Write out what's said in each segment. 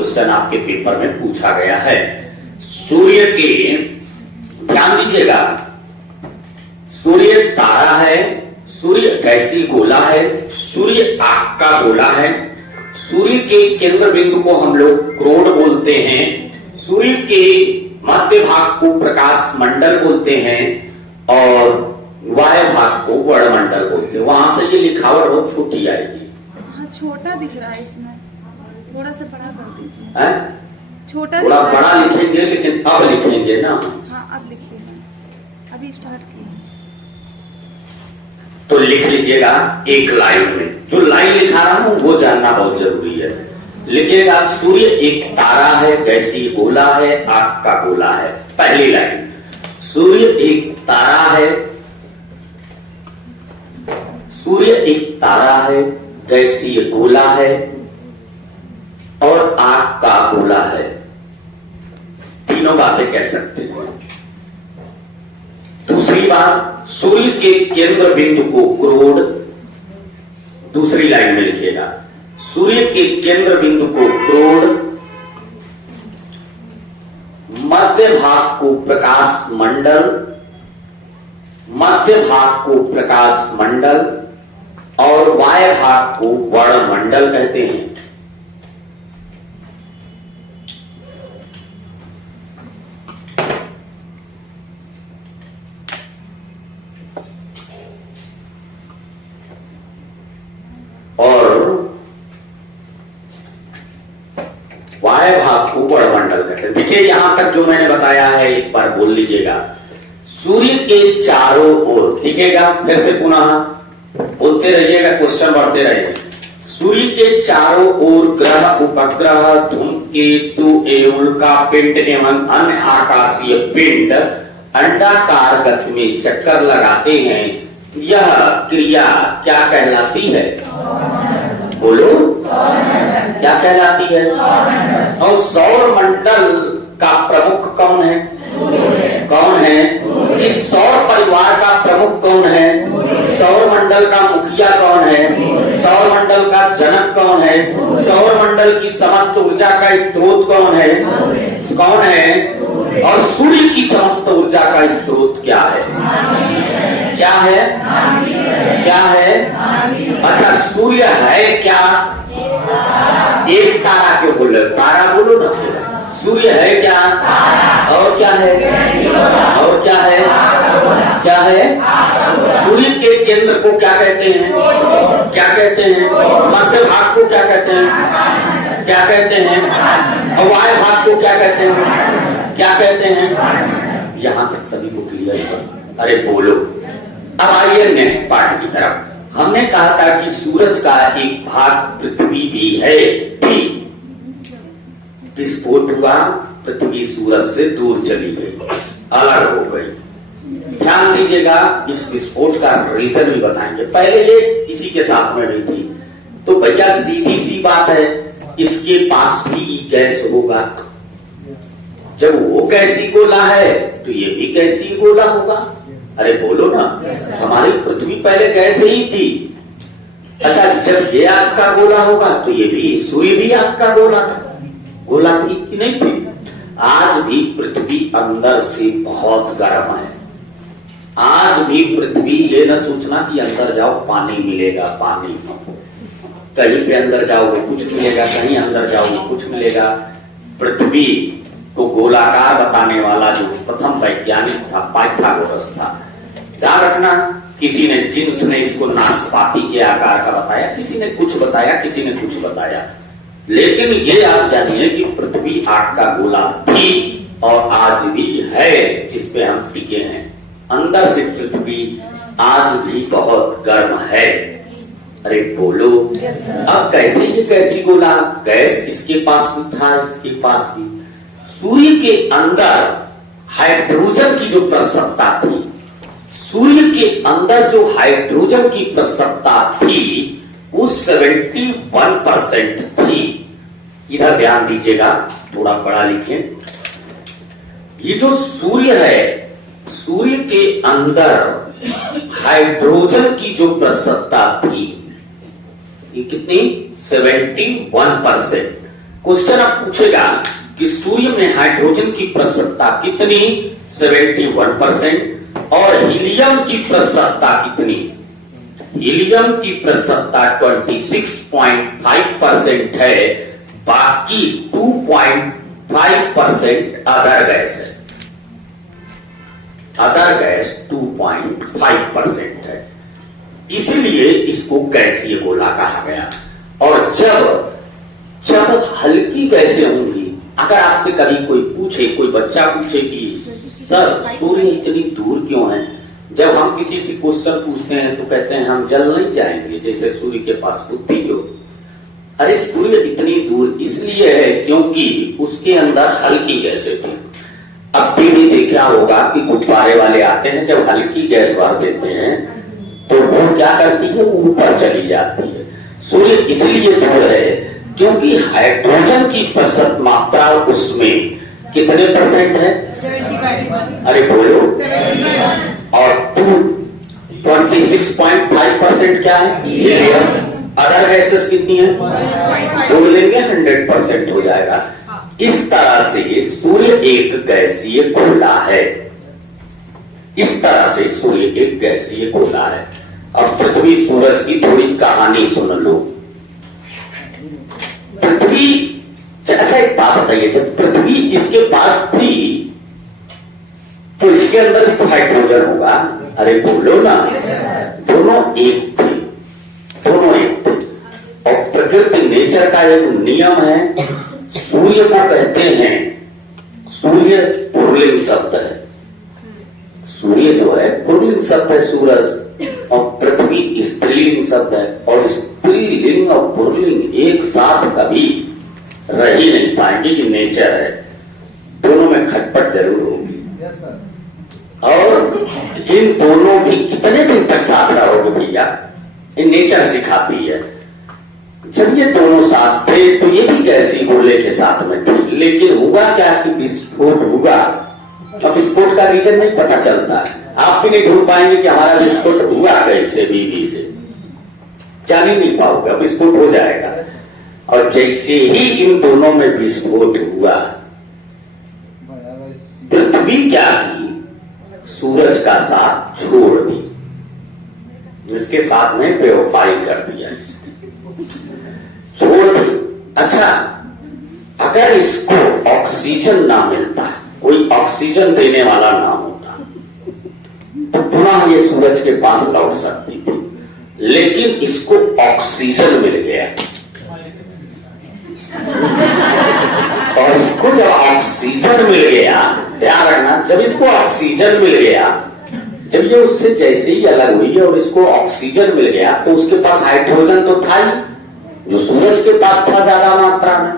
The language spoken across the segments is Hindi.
क्वेश्चन आपके पेपर में पूछा गया है। सूर्य के, ध्यान दीजिएगा, सूर्य तारा है, सूर्य गैसीय गोला है, सूर्य आग का गोला है, सूर्य के केंद्र बिंदु को हम लोग क्रोड बोलते हैं, सूर्य के मध्य भाग को प्रकाश मंडल बोलते हैं और वायु भाग को वर्णमंडल बोलते हैं। वहां से ये लिखावट बहुत छोटी आएगी। हाँ, छोटा दिख रहा है इसमें, थोड़ा सा बड़ा कर दीजिए। छोटा थोड़ा बड़ा लिखेंगे, लेकिन अब लिखेंगे ना। हाँ, अब लिखिएगा, अभी स्टार्ट किए। तो लिख लीजिएगा एक लाइन में, जो लाइन लिखा रहा हूं वो जानना बहुत जरूरी है। लिखिएगा, सूर्य एक तारा है, गैसीय गोला है, आग का गोला है। पहली लाइन, सूर्य एक तारा है, सूर्य एक तारा है, गैसीय गोला है और आग का गोला है। तीनों बातें कह सकते हैं। दूसरी बात, सूर्य के केंद्र बिंदु को क्रोड, दूसरी लाइन में लिखिएगा, सूर्य के केंद्र बिंदु को क्रोड, मध्य भाग को प्रकाश मंडल, मध्य भाग को प्रकाश मंडल और वायु भाग को वर्णमंडल कहते हैं। और वायु भाग को वर्णमंडल कहते हैं। देखिए, यहां तक जो मैंने बताया है एक बार बोल लीजिएगा। सूर्य के चारों ओर, लिखिएगा फिर से पुनः बोलते रहिएगा, क्वेश्चन बढ़ते रहेंगे। सूर्य के चारों ओर ग्रह, उपग्रह, धूमकेतु एवं उल्का पिंड एवं अन्य आकाशीय पिंड अंडाकार गति में चक्कर लगाते हैं। यह क्रिया क्या कहलाती है? बोलो, क्या कहलाती है? और सौर मंडल का प्रमुख कौन है? कौन है? इस सौर परिवार का प्रमुख कौन है? सौर मंडल का मुखिया कौन है? सौर मंडल का जनक कौन है? सौर मंडल की समस्त ऊर्जा का स्रोत कौन है? कौन है? और सूर्य की समस्त ऊर्जा का स्रोत क्या है? क्या है? क्या है? अच्छा, सूर्य है क्या? एक तारा क्यों बोल रहे? तारा बोलो ना। सूर्य है क्या? और क्या है? और क्या है? क्या है? सूर्य के केंद्र को क्या कहते हैं? क्या कहते हैं? मध्य भाग को क्या कहते हैं? क्या कहते हैं? और वायु भाग को क्या कहते हैं? क्या कहते हैं? यहां तक सभी को क्लियर है? अरे बोलो। अब आइए नेक्स्ट पार्ट की तरफ। हमने कहा था कि सूरज का एक भाग पृथ्वी भी है, ठीक? विस्फोट हुआ, पृथ्वी सूरज से दूर चली गई, अलग हो गई। ध्यान दीजिएगा, इस विस्फोट का रीजन भी बताएंगे। पहले ये इसी के साथ में नहीं थी, तो भैया सीधी सी बात है, इसके पास भी गैस होगा। जब वो गैसीय गोला है तो ये भी गैसीय गोला होगा। अरे बोलो ना, हमारी पृथ्वी पहले गैस ही थी। अच्छा, जब ये आग का गोला होगा तो ये भी, सूर्य भी आग का गोला था, गोला थी कि नहीं थी? आज भी पृथ्वी अंदर से बहुत गर्म है। आज भी पृथ्वी, ये न सोचना कि अंदर जाओ पानी मिलेगा, पानी कहीं पे अंदर जाओगे कुछ मिलेगा, कहीं अंदर जाओगे कुछ मिलेगा। पृथ्वी को गोलाकार बताने वाला जो प्रथम वैज्ञानिक था, पाइथागोरस था। ध्यान रखना, किसी ने, जिन्स ने इसको नाशपाती के आकार का बताया, किसी ने कुछ बताया, किसी ने कुछ बताया, लेकिन ये आप जानिए कि पृथ्वी आग का गोला थी और आज भी है, जिसपे हम टिके हैं। अंदर से पृथ्वी आज भी बहुत गर्म है। अरे बोलो, अब कैसे ये गैसीय गोला? गैस इसके पास भी था, इसके पास भी। सूर्य के अंदर हाइड्रोजन की जो प्रसवता थी, सूर्य के अंदर जो हाइड्रोजन की प्रसवता थी वो 71% थी। इधर ध्यान दीजिएगा, थोड़ा बड़ा लिखें। ये जो सूर्य है, सूर्य के अंदर हाइड्रोजन की जो प्रसवता थी ये कितनी? 71%। क्वेश्चन अब पूछेगा कि सूर्य में हाइड्रोजन की प्रसन्नता कितनी, 71%, और हीलियम की प्रसन्नता कितनी, हीलियम की प्रसन्नता 26.5% है, बाकी 2.5% अदर गैस है। अदर गैस 2.5% है, इसीलिए इसको गैसीय गोला कहा गया। और जब हल्की गैसें होंगी, अगर आपसे कभी कोई पूछे, कोई बच्चा पूछे कि सर सूर्य इतनी दूर क्यों है, जब हम किसी से क्वेश्चन पूछते हैं तो कहते हैं हम जल नहीं जाएंगे, जैसे सूर्य के पास बुद्धि हो। अरे सूर्य इतनी दूर इसलिए है क्योंकि उसके अंदर हल्की गैसें थी। अब भी देखा होगा कि गुब्बारे वाले आते हैं, जब हल्की गैस भर देते हैं तो वो क्या करती है, ऊपर चली जाती है। सूर्य इसलिए दूर है क्योंकि हाइड्रोजन की प्रतिशत मात्रा उसमें कितने % है, अरे बोलो, और 26.5% क्या है, हीलियम। अदर गैसेस कितनी है, जोड़ लेंगे 100% हो जाएगा। इस तरह से सूर्य एक गैसीय गोला है, इस तरह से सूर्य एक गैसीय गोला है। अब पृथ्वी सूरज की थोड़ी कहानी सुन लो। पृथ्वी, अच्छा एक बात बताइए, जब पृथ्वी इसके पास थी तो इसके अंदर भी तो हाइड्रोजन होगा, अरे बोलो ना, दोनों एक थे, दोनों एक थे। और प्रकृति नेचर का एक नियम है, सूर्य को कहते हैं, सूर्य पुल्लिंग शब्द है, सूर्य जो है पुल्लिंग शब्द है सूरज, और पृथ्वी स्त्रीलिंग शब्द है। और स्त्रीलिंग और पुल्लिंग एक साथ कभी रह ही नहीं पाएंगे, ये नेचर है, दोनों में खटपट जरूर होगी। और इन दोनों भी कितने दिन तक साथ रहोगे भैया, ये नेचर सिखाती है। जब ये दोनों साथ थे तो ये भी गैसीय गोले के साथ में थे, लेकिन हुआ क्या कि विस्फोट हुआ। अब विस्फोट का रीजन नहीं पता चलता, आप भी नहीं ढूंढ पाएंगे कि हमारा विस्फोट हुआ कैसे, बीवी से जान ही नहीं पाओगे, विस्फोट हो जाएगा। और जैसे ही इन दोनों में विस्फोट हुआ, पृथ्वी क्या की, सूरज का साथ छोड़ दी, इसके साथ में बेवफाई कर दिया, इसने छोड़ दी। अच्छा, अगर इसको ऑक्सीजन ना मिलता, कोई ऑक्सीजन देने वाला ना होता, तो पुनः ये सूरज के पास लौट सकती थी, लेकिन इसको ऑक्सीजन मिल गया। और इसको जब ऑक्सीजन मिल गया, ध्यान रखना, जब इसको ऑक्सीजन मिल गया, जब ये उससे जैसे ही अलग हुई और इसको ऑक्सीजन मिल गया, तो उसके पास हाइड्रोजन तो था ही, जो सूरज के पास था ज्यादा मात्रा में।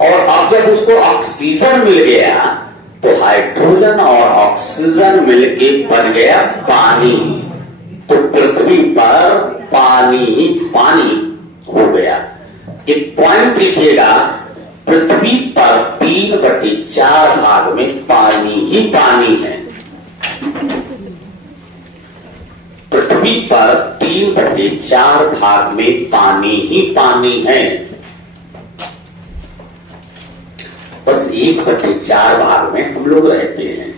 और अब जब उसको ऑक्सीजन मिल गया तो हाइड्रोजन और ऑक्सीजन मिलके बन गया पानी। तो पृथ्वी पर पानी ही पानी हो गया। एक पॉइंट लिखिएगा, पृथ्वी पर 3/4 भाग में पानी ही पानी है। पृथ्वी पर 3/4 भाग में पानी ही पानी है, बस 1/4 भाग में हम लोग रहते हैं।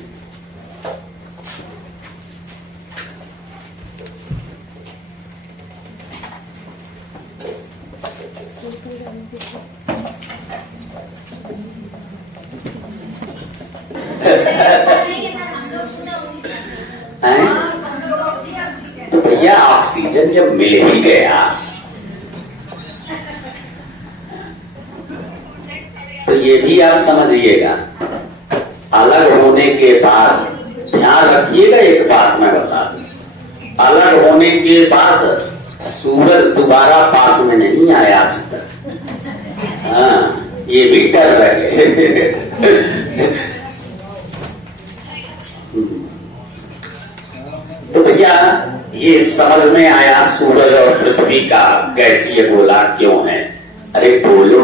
तो भैया ऑक्सीजन जब मिल ही गया तो ये भी आप समझिएगा, अलग होने के बाद, ध्यान रखिएगा एक बात मैं बता दूं, अलग होने के बाद सूरज दोबारा पास में नहीं आया आज तक। हाँ, ये भी डर रहे। तो भैया ये समझ में आया सूरज और पृथ्वी का गैसीय गोला क्यों है। अरे बोलो,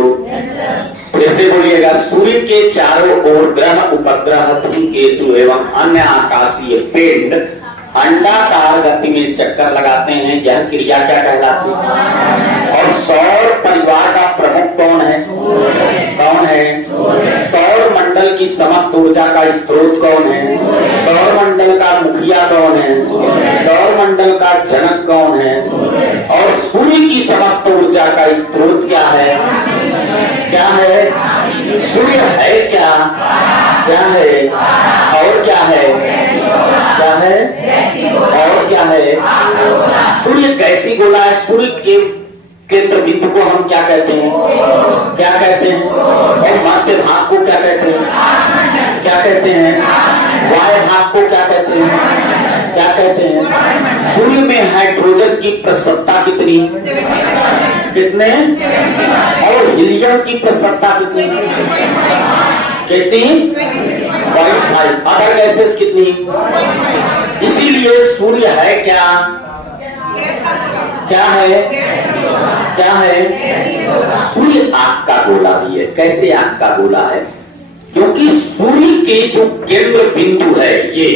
फिर से बोलिएगा। सूर्य के चारों ओर ग्रह, उपग्रह, धूमकेतु एवं अन्य आकाशीय पिंड अंडाकार गति में चक्कर लगाते हैं, यह क्रिया क्या कहलाती है। और सौर परिवार का प्रमुख कौन है। कौन है? सौर मंडल की समस्त ऊर्जा का स्रोत कौन है? सौर मंडल का मुखिया कौन है? सौर मंडल का जनक कौन है? और सूर्य की समस्त ऊर्जा का स्रोत क्या है? क्या है? सूर्य है क्या? क्या है? और क्या है? क्या है? और क्या है? सूर्य कैसी गोला है? सूर्य के केंद्र बिंदु को हम क्या कहते हैं? क्या कहते हैं? और मध्य भाग को क्या कहते हैं? क्या कहते हैं? वाय भाग को क्या कहते हैं? क्या कहते हैं? सूर्य में हाइड्रोजन की प्रसन्नता कितनी? कितने? और हीलियम की प्रसन्नता कितनी? कितनी? 0.5। अदर गैसेस कितनी? इसीलिए सूर्य है क्या? क्या है? क्या है? सूर्य आग का गोला भी है। कैसे आग का गोला है? क्योंकि सूर्य के जो केंद्र बिंदु है, ये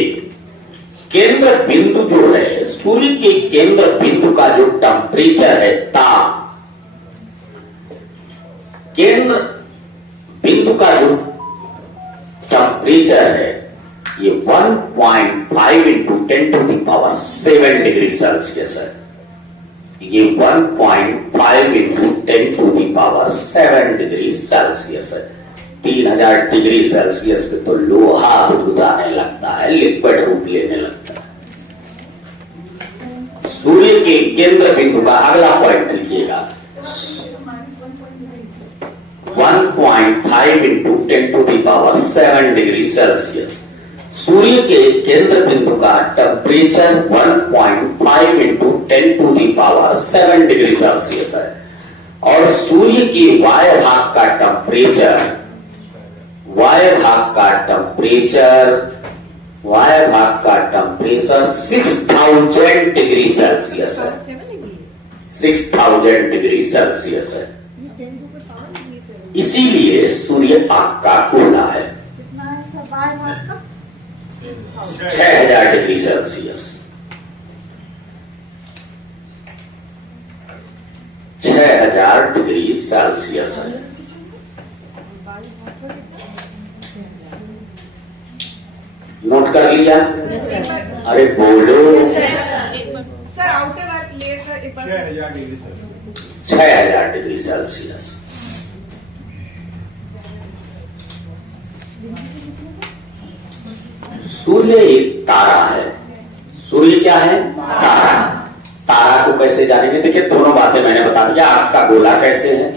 केंद्र बिंदु जो है, सूर्य के केंद्र बिंदु का जो टेम्परेचर है, ताप, केंद्र बिंदु का जो टेम्परेचर है, ये 1.5 इंटू 10⁻7 डिग्री सेल्सियस है। ये 1.5 इंटू 10⁻7 डिग्री सेल्सियस है। 3000 डिग्री सेल्सियस पे तो लोहा बुदबुदाने लगता है, लिक्विड रूप लेने लगता है। सूर्य के केंद्र बिंदु का अगला पॉइंट लिखिएगा, 1.5 इंटू 10⁻7 डिग्री सेल्सियस। सूर्य के केंद्र बिंदु का टेम्परेचर 1.5 इंटू 10⁻7 डिग्री सेल्सियस है। और सूर्य के वाय भाग का टेम्परेचर, वाय भाग का टेम्परेचर 6000 डिग्री सेल्सियस है। 6000 डिग्री सेल्सियस है। इसीलिए सूर्य आग का गोला है। 6000 डिग्री सेल्सियस, 6000 डिग्री सेल्सियस है। नोट कर लिया? अरे बोलो। सर आउटर बार लेट कर एक बार 6000 डिग्री सेल्सियस। सूर्य एक तारा है। सूर्य क्या है? तारा। तारा को कैसे जानेंगे? देखिए, दोनों बातें मैंने बता दिया, आग का गोला कैसे है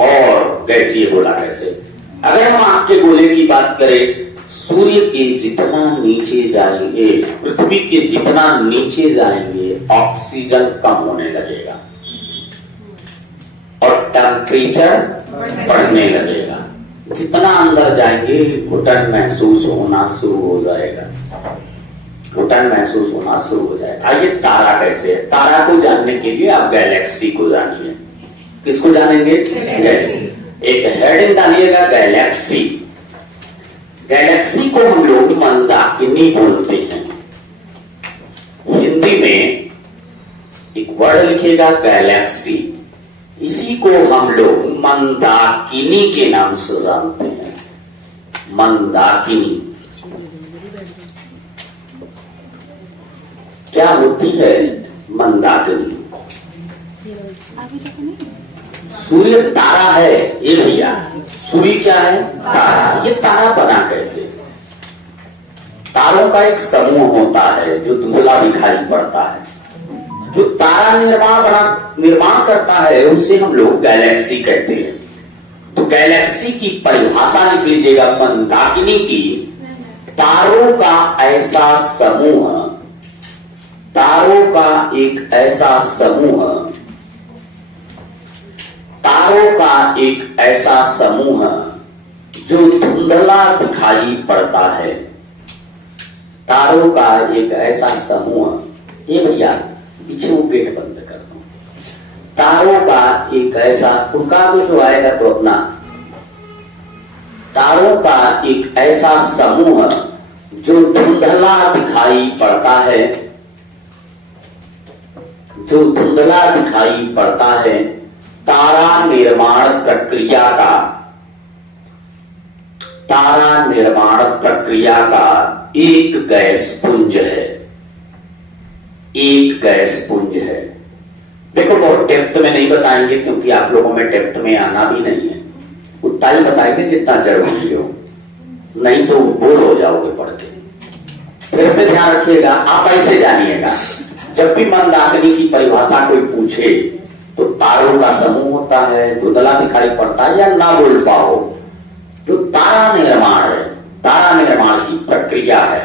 और गैसीय गोला कैसे। अगर हम आग के गोले की बात करें, सूर्य के जितना नीचे जाएंगे, पृथ्वी के जितना नीचे जाएंगे, ऑक्सीजन कम होने लगेगा और टेम्परेचर बढ़ने लगेगा। जितना अंदर जाएंगे, घुटन महसूस होना शुरू हो जाएगा। घुटन महसूस होना शुरू हो जाएगा। आइए, तारा कैसे है? तारा को जानने के लिए आप गैलेक्सी को जानिए। किसको जानेंगे? गैलेक्सी। एक हेडिंग डालिएगा, गैलेक्सी। गैलेक्सी को हम लोग मंदाकिनी बोलते हैं। हिंदी में एक वर्ड लिखिएगा, गैलेक्सी। इसी को हम लोग मंदाकिनी के नाम से जानते हैं। मंदाकिनी क्या होती है? मंदाकिनी। सूर्य तारा है ये भैया। सूर्य क्या है? तारा। ये तारा बना कैसे? तारों का एक समूह होता है जो धुंधला दिखाई पड़ता है। जो तारा निर्माण करता है, उनसे हम लोग गैलेक्सी कहते हैं। तो गैलेक्सी की परिभाषा लिख लीजिएगा, मंदाकिनी की। तारों का ऐसा समूह, तारों का एक ऐसा समूह, तारों का एक ऐसा समूह जो धुंधला दिखाई पड़ता है। तारों का एक ऐसा समूह। ये भैया पीछे वो गेट बंद कर दो। तारों का एक ऐसा, उनका भी तो आएगा तो अपना। तारों का एक ऐसा समूह जो धुंधला दिखाई पड़ता है, जो धुंधला दिखाई पड़ता है। तारा निर्माण प्रक्रिया का, तारा निर्माण प्रक्रिया का एक गैस पुंज है, एक गैस पुंज है। देखो बहुत डेप्थ में नहीं बताएंगे क्योंकि आप लोगों में डेप्थ में आना भी नहीं है, उतना ही बताएंगे जितना जरूरी हो, नहीं तो बोर हो जाओगे पढ़ के। फिर से ध्यान रखिएगा, आप ऐसे जानिएगा, जब भी मंदाकिनी की परिभाषा कोई पूछे तो तारों का समूह होता है, धुंधला दिखाई पड़ता है या ना बोल पाओ। जो तारा निर्माण है, तारा निर्माण की प्रक्रिया है,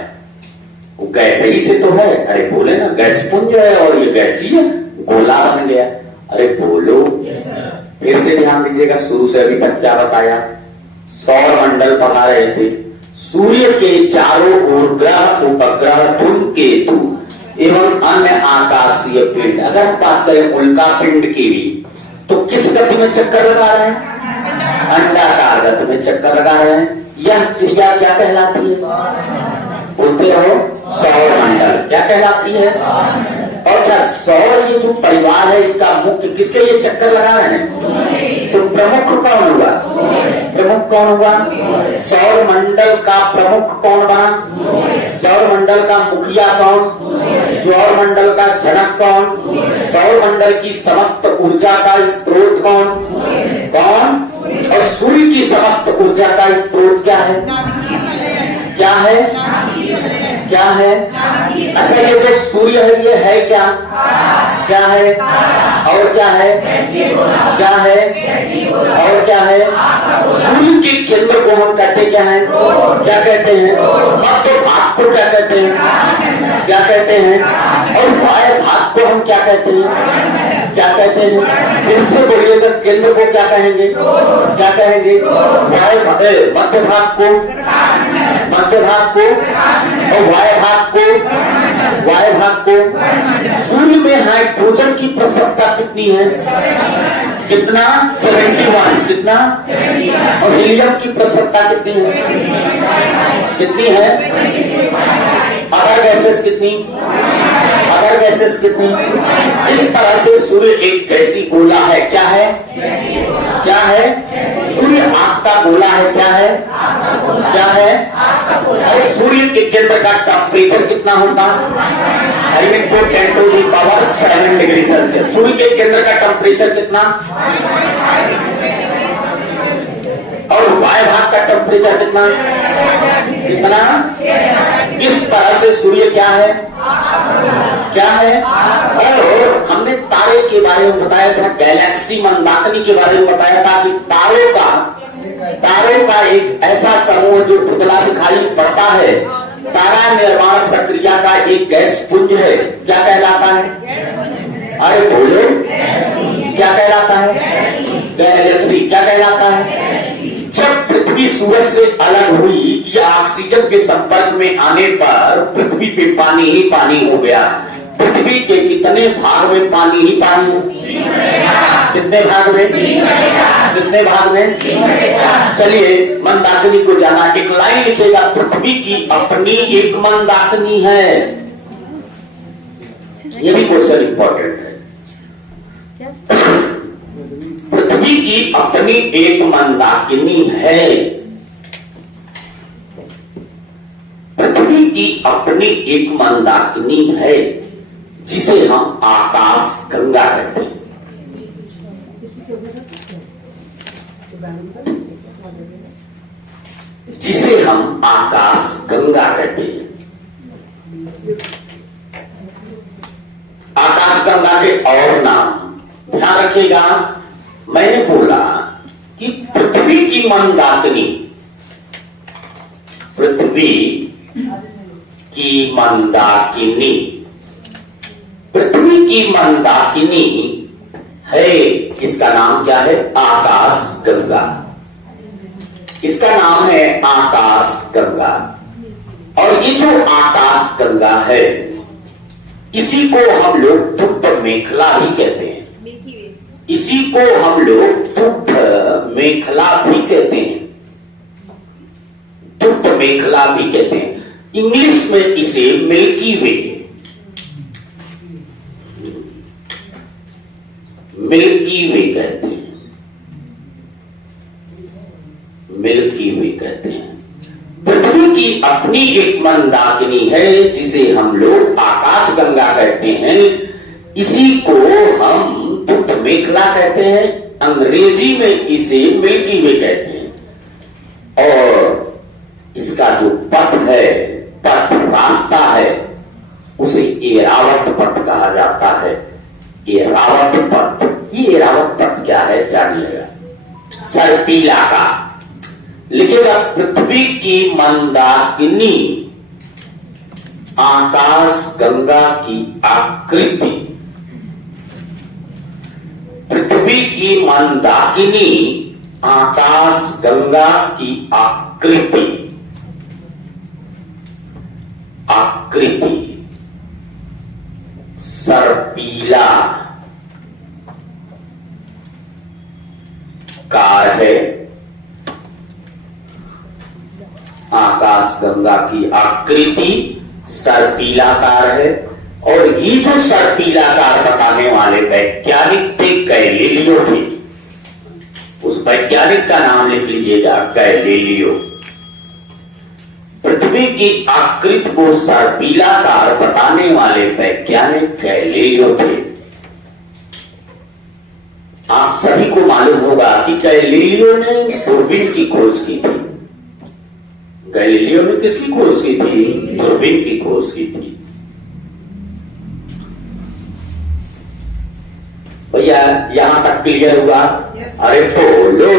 वो गैस ही से तो है। अरे बोले ना, गैस पुंज है और ये गैसीय गोला बन गया। अरे बोलो, फिर से ध्यान दीजिएगा, शुरू से अभी तक क्या बताया। सौर मंडल पढ़ा रहे थे, सूर्य के चारों ओर ग्रह, उपग्रह, धूमकेतु एवं अन्य आकाशीय पिंड। अगर हम बात करें उल्का पिंड की भी, तो किस गति में चक्कर लगा रहे हैं? अंडाकार गति में चक्कर लगा रहे हैं। यह क्रिया क्या कहलाती है? बोलते रहो, सौर मंडल। क्या कहलाती है? और अच्छा, सौर ये जो परिवार है इसका मुख्य किसके लिए चक्कर लगा रहे हैं? तो प्रमुख कौन हुआ? प्रमुख कौन हुआ? सौर मंडल का प्रमुख कौन बना? सौर मंडल का मुखिया कौन? सौर मंडल का जनक कौन? सौर मंडल की समस्त ऊर्जा का स्रोत कौन? कौन? और सूर्य की समस्त ऊर्जा का स्रोत क्या है? क्या है? क्या है? अच्छा, ये जो सूर्य है ये है क्या? क्या है? और क्या है? क्या है? और क्या है? सूर्य के केंद्र को हम कहते क्या है? क्या कहते हैं? मध्य भाग को क्या कहते हैं? क्या कहते हैं? और वाय भाग को हम क्या कहते हैं? क्या कहते हैं? फिर से बोलिएगा, केंद्र को क्या कहेंगे? क्या कहेंगे? वाय मध्य भाग को, मध्य भाग को, और वाय भाग को, वाय भाग को। सूर्य में हाइड्रोजन की प्रसवता कितनी है? कितना? 71। कितना? और हीलियम की प्रसवता कितनी है? कितनी है? अदर गैसेस कितनी? अदर गैसेस कितनी? इस तरह से सूर्य एक गैसी गोला है। क्या है? क्या है? सूर्य आग का गोला है। क्या है? क्या है? अरे सूर्य के केंद्र का टेम्परेचर कितना होता? 10⁻⁷ डिग्री सेल्सियस। सूर्य के केंद्र का टेम्परेचर कितना? और वाय भाग का टेम्परेचर कितना? कितना? इस तरह से सूर्य क्या है? क्या है? और हमने तारे के बारे में बताया था, गैलेक्सी मंदाकिनी के बारे में बताया था कि तारों का एक ऐसा समूह जो धुंधला दिखाई पड़ता है, तारा निर्माण प्रक्रिया का एक गैस पुंज है। क्या कहलाता है? अरे बोलो, क्या कहलाता है? गैलेक्सी। क्या कहलाता है? जब पृथ्वी सूरज से अलग हुई या ऑक्सीजन के संपर्क में आने पर पृथ्वी पे पानी ही पानी हो गया। पृथ्वी के कितने भाग में पानी ही पानी है? कितने भाग में? कितने भाग में? चलिए मंदाकिनी को जाना, एक लाइन लिखेगा, पृथ्वी की अपनी एक मंदाकिनी है। ये भी क्वेश्चन इंपॉर्टेंट है। पृथ्वी की अपनी एक मंदाकिनी है। पृथ्वी की अपनी एक मंदाकिनी है जिसे हम आकाश गंगा कहते हैं। जिसे हम आकाश गंगा कहते हैं। आकाश गंगा के और नाम ध्यान रखिएगा। मैंने बोला कि पृथ्वी की मंदाकिनी, पृथ्वी की मंदाकिनी, पृथ्वी की मंदाकिनी है, इसका नाम क्या है? आकाश गंगा। इसका नाम है आकाश गंगा। और ये जो आकाश गंगा है, इसी को हम लोग दुग्ध मेखला भी कहते हैं। इसी को हम लोग दुग्ध मेखला भी कहते हैं। दुग्ध मेखला भी कहते हैं। इंग्लिश में इसे मिल्की वे, मिल्की वे कहते हैं। मिल्की वे कहते हैं। पृथ्वी की अपनी एक मंदाकिनी है जिसे हम लोग आकाश गंगा कहते हैं। इसी को हम दुग्ध मेखला कहते हैं, अंग्रेजी में इसे मिल्की वे कहते हैं। और इसका जो पथ है, पथ रास्ता है, उसे एरावत पथ कहा जाता है। एरावत पथ, ये एरावत पथ क्या है जानिएगा। सर्पीला का लिखेगा पृथ्वी की मंदाकिनी आकाश गंगा की आकृति। पृथ्वी की मंदाकिनी आकाश गंगा की आकृति। आकृति सर्पीला कार है। आकाश गंगा की आकृति सर्पीलाकार है। और ये जो सर्पीलाकार बताने वाले वैज्ञानिक थे गैलीलियो थे। उस वैज्ञानिक का नाम लिख लीजिएगा, गैलीलियो। पृथ्वी की आकृति को सर्पीलाकार बताने वाले वैज्ञानिक गैलीलियो थे। आप सभी को मालूम होगा कि गैलीलियो ने दूरबीन की खोज की थी। गैलीलियो ने किसकी खोज की थी? दूरबीन की खोज की थी। भैया यहां तक क्लियर हुआ? अरे बोलो,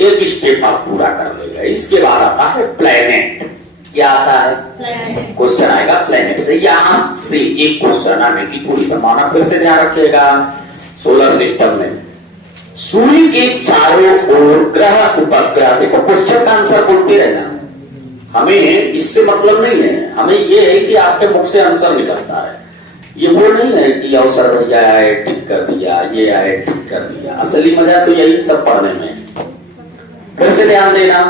एक स्टेप आप पूरा कर लेगा। इसके बाद आता है प्लैनेट। क्या आता है? क्वेश्चन आएगा प्लैनेट से। यहां से एक क्वेश्चन आने की पूरी संभावना, फिर से ध्यान रखिएगा। सोलर सिस्टम में सूर्य के चारों ओर ग्रह उपग्रह, देखो क्वेश्चन का आंसर बोलते रहना। हमें इससे मतलब नहीं है, हमें यह है कि आपके मुख से आंसर निकलता है। ये वो नहीं है कि अवसर भैया आए टिक कर दिया, ये आए टिक कर दिया। असली मजा तो यही सब पढ़ने में। फिर से ध्यान देना,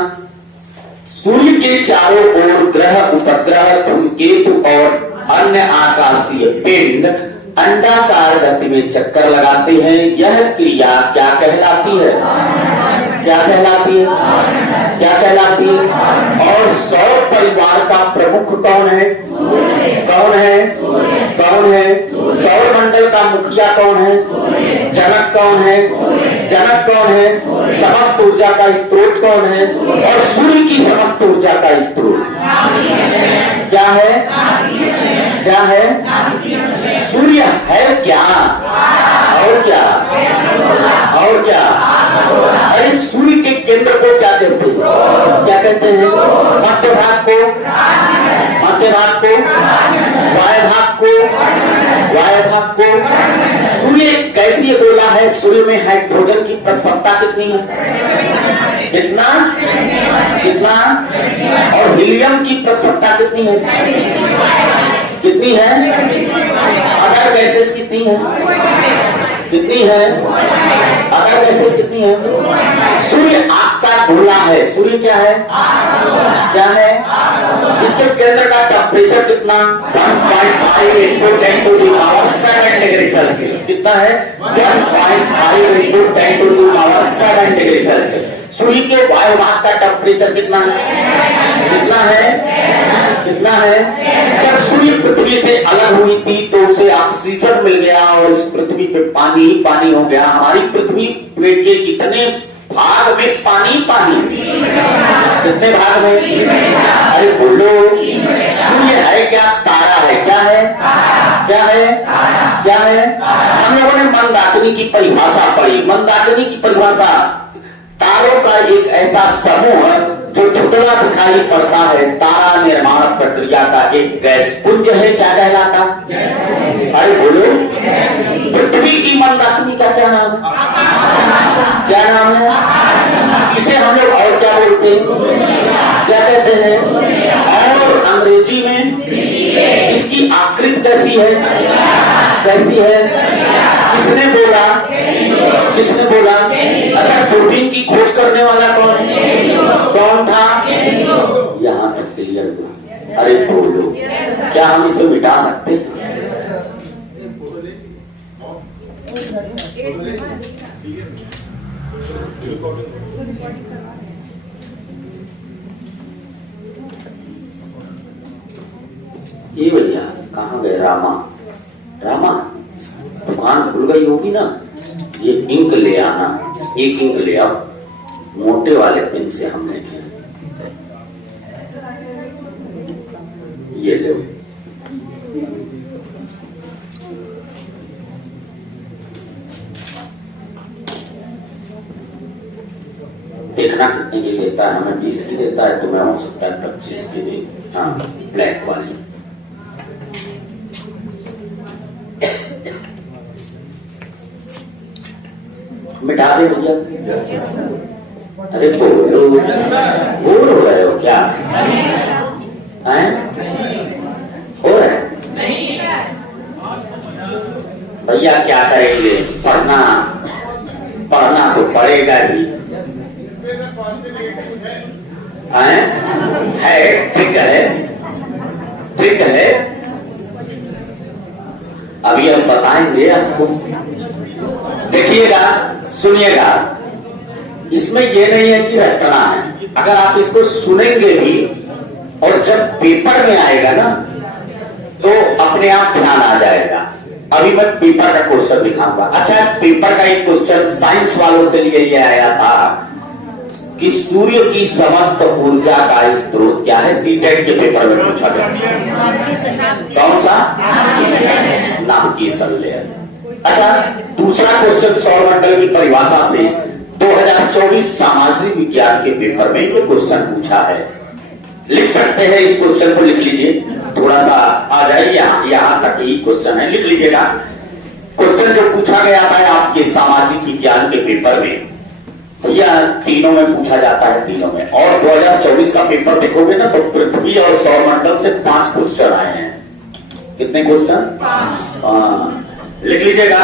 सूर्य के चारों ओर ग्रह उपग्रह धूमकेतु और अन्य आकाशीय पिंड अंडाकार गति में चक्कर लगाते हैं। यह क्रिया क्या कहलाती है? क्या कहलाती है? क्या कहलाती है? और सौर परिवार का प्रमुख कौन है? कौन है? कौन है? सौर मंडल का मुखिया कौन है? जनक कौन है? जनक कौन है? समस्त ऊर्जा का स्रोत कौन है? और सूर्य की समस्त ऊर्जा का स्रोत क्या है? क्या है? सूर्य है क्या? और क्या? और क्या? अरे सूर्य के केंद्र को क्या कहते हैं? क्या कहते हैं? मध्य भाग को, मध्य भाग को, वाय भाग को, वाय भाग को। सूर्य कैसी गोला है? सूर्य में हाइड्रोजन की प्रसवता कितनी है? कितना? कितना? और हीलियम की प्रसवता कितनी है? कितनी है? अदर गैसेस कितनी है? कितनी है? अदर गैसेस कितनी है? सूर्य आग का गोला है। सूर्य क्या है? क्या है? इसके केंद्र का टेम्परेचर कितना? 1.5 into 10 to the power 7 degree Celsius. कितना है? 1.5 into 10 to the power 7 degree Celsius. सूर्य के वायु भाग का टेम्परेचर कितना है? कितना है? कितना है? जब सूर्य पृथ्वी से अलग हुई थी तो उसे ऑक्सीजन मिल गया और इस पृथ्वी पे पानी ही पानी हो गया। हमारी पृथ्वी के कितने भाग में पानी पानी? कितने भाग में? अरे बोलो, सूर्य है क्या? तारा है। क्या है? क्या है? क्या है? हम लोगों ने मंदाकिनी की परिभाषा पढ़ी। मंदाकिनी की परिभाषा तारों का एक ऐसा समूह जो धुंधला दिखाई पड़ता है। तारा निर्माण प्रक्रिया का एक गैस पुंज है। क्या कहलाता? अरे बोलो, पृथ्वी की मंदाकिनी का क्या नाम है? क्या नाम है? इसे हम लोग और क्या बोलते हैं? क्या कहते हैं? और अंग्रेजी में इसकी आकृति कैसी है? कैसी है? किसने बोला? किसने बोला? अच्छा, दूरबीन की खोज करने वाला कौन? कौन था? यहाँ तक क्लियर हुआ? अरे बोलो, क्या हम इसे मिटा सकते हैं? ये भैया कहाँ गए? रामा, रामा दुकान खुल गई होगी ना। ये इंक ले आना, एक इंक ले आओ, मोटे वाले पेन से हम लिखें। ये लो। देखना कितने की देता है। हमें 20 की देता है, तुम्हें हो सकता है 25 की दे। हाँ, ब्लैक वाली। मिटा दे भैया। अरे बोलो, बोल हो रहे हो क्या? हैं? हो रहा है भैया, क्या करेंगे? पढ़ना पढ़ना तो पड़ेगा ही। है ठीक है, ठीक है। अभी हम बताएंगे आपको, देखिएगा, सुनिएगा। इसमें ये नहीं है कि रटना है। अगर आप इसको सुनेंगे भी और जब पेपर में आएगा ना तो अपने आप ध्यान आ जाएगा। अभी मैं पेपर का क्वेश्चन दिखाऊंगा। अच्छा, पेपर का एक क्वेश्चन साइंस वालों के लिए ये आया था कि सूर्य की समस्त ऊर्जा का स्रोत क्या है? सीटेट के पेपर में पूछा गया। कौन सा? नाम की संलेयन। अच्छा, दूसरा क्वेश्चन सौरमंडल की परिभाषा से 2024 सामाजिक विज्ञान के पेपर में ये क्वेश्चन पूछा है। लिख सकते हैं, इस क्वेश्चन को लिख लीजिए, थोड़ा सा आ जाए, यहां तक ही क्वेश्चन है, लिख लीजिएगा। क्वेश्चन जो पूछा गया था आपके सामाजिक विज्ञान के पेपर में, भैया तीनों में पूछा जाता है, तीनों में। और 2024 का पेपर देखोगे ना तो पृथ्वी और सौरमंडल से 5 क्वेश्चन आए हैं। कितने क्वेश्चन? 5। लिख लीजिएगा।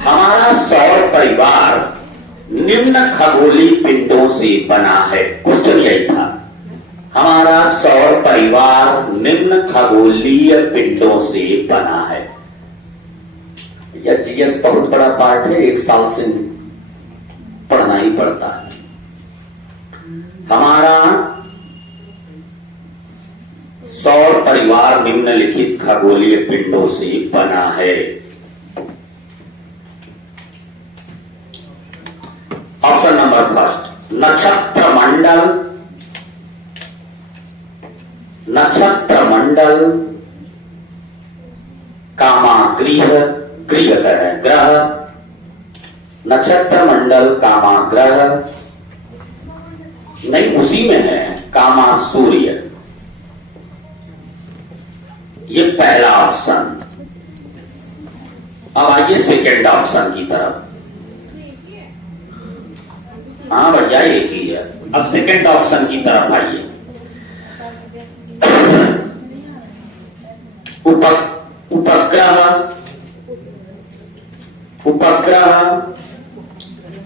हमारा सौर परिवार निम्न खगोलीय पिंडों से बना है। क्वेश्चन यही था, हमारा सौर परिवार निम्न खगोलीय पिंडों से बना है। यह जीएस बहुत बड़ा पार्ट है, 1 साल से पढ़ना ही पड़ता है। हमारा सौर परिवार निम्नलिखित खगोलीय पिंडों से बना है। ऑप्शन नंबर फर्स्ट, नक्षत्र मंडल, नक्षत्र मंडल, कामाग्रह, गृह कह रहे हैं, ग्रह, नक्षत्र मंडल कामाग्रह नहीं, उसी में है कामा सूर्य। ये पहला ऑप्शन। अब आइए सेकेंड ऑप्शन की तरफ। हाँ भैया एक ही है। अब सेकेंड ऑप्शन की तरफ आइए। उपग्रह, उपग्रह,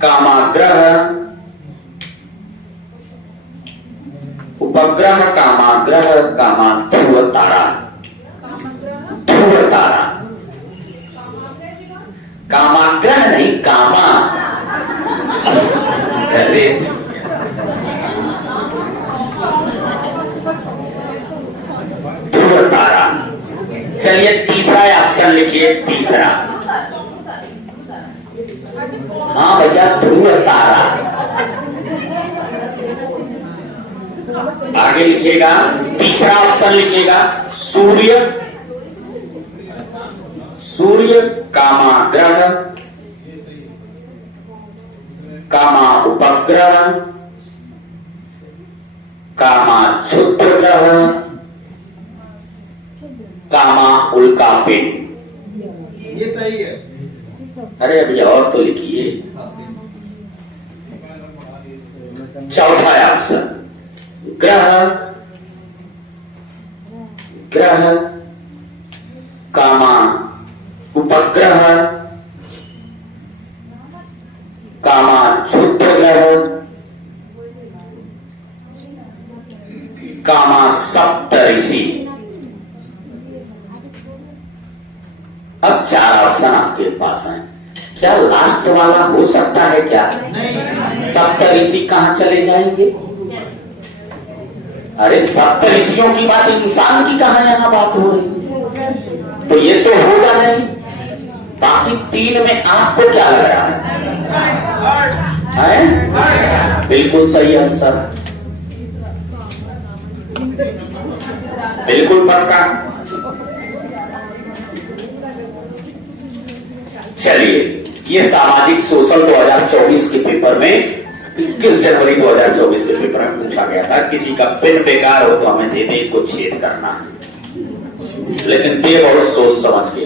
कामाग्रह, उपग्रह, कामाग्रह, ध्रुव तारा, ध्रुव तारा, कामाग्रह नहीं, कामा। अरे ध्रुव तारा। चलिए तीसरा ऑप्शन लिखिए, तीसरा। हाँ भैया, ध्रुव तारा। आगे लिखिएगा, तीसरा ऑप्शन लिखिएगा, सूर्य, सूर्य, कामाग्रह, कामा उपग्रह, कामा क्षुद्र ग्रह, कामा उल्का पिंड। ये सही है। अरे अभी और तो लिखिए। चौथा ऑप्शन, ग्रह, ग्रह, कामा उपग्रह, कामा क्षुद्र ग्रह, कामा सप्तऋषि। अब 4 ऑप्शन आपके पास हैं। क्या लास्ट वाला हो सकता है क्या? नहीं। सप्तऋषि कहां चले जाएंगे? अरे सप्तऋषियों की बात, इंसान की कहां यहां बात हो रही? तो ये तो होगा नहीं। बाकी तीन में आपको क्या लग रहा है? बिल्कुल सही आंसर, बिल्कुल पक्का। चलिए, ये सामाजिक सोशल 2024 के पेपर में 21 जनवरी 2024 के पेपर में पूछा गया था, किसी का पेन बेकार हो तो हमें देते, इसको छेद करना है। लेकिन ये बहुत सोच समझ के,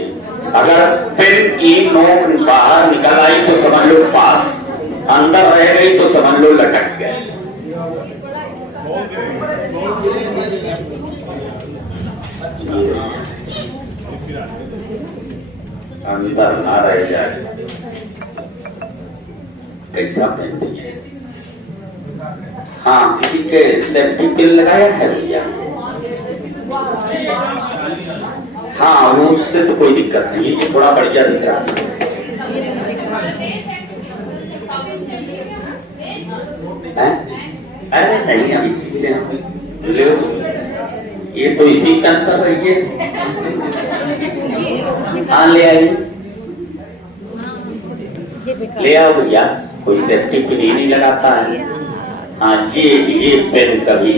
अगर पेन की नोक बाहर निकल आई तो समझ लो पास, अंदर रह गई तो समझ लो लटक गए। अंदर ना रह जाए, कैसा पेन है? हाँ, किसी के सेफ्टी पिन लगाया है भैया? हाँ, वो उससे तो कोई दिक्कत नहीं है, ये थोड़ा बढ़िया दिख रहा है। अरे नहीं, अब इसी से हम ले, ये तो इसी के अंदर रही है। हाँ, ले आइए, ले आओ भैया, कोई सेफ्टी पिन ही नहीं लगाता है। हाँ, ये पेन कभी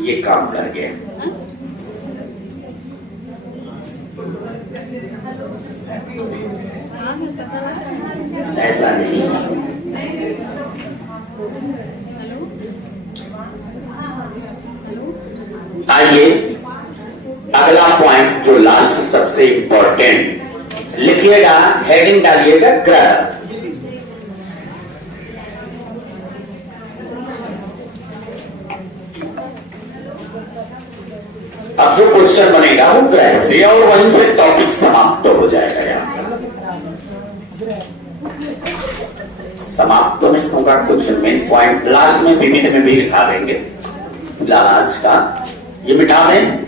ये काम कर गया। ऐसा नहीं, आइए अगला पॉइंट जो लास्ट सबसे इंपॉर्टेंट, लिखिएगा, हेडिंग डालिएगा ग्रह। अब जो क्वेश्चन बनेगा वो ग्रह से, और वहीं से टॉपिक समाप्त हो जाएगा। यार समाप्त तो नहीं होगा, कुछ मेन पॉइंट लास्ट में पीपीटी में भी लिखा देंगे। फिलहाल आज का ये मिटा दें।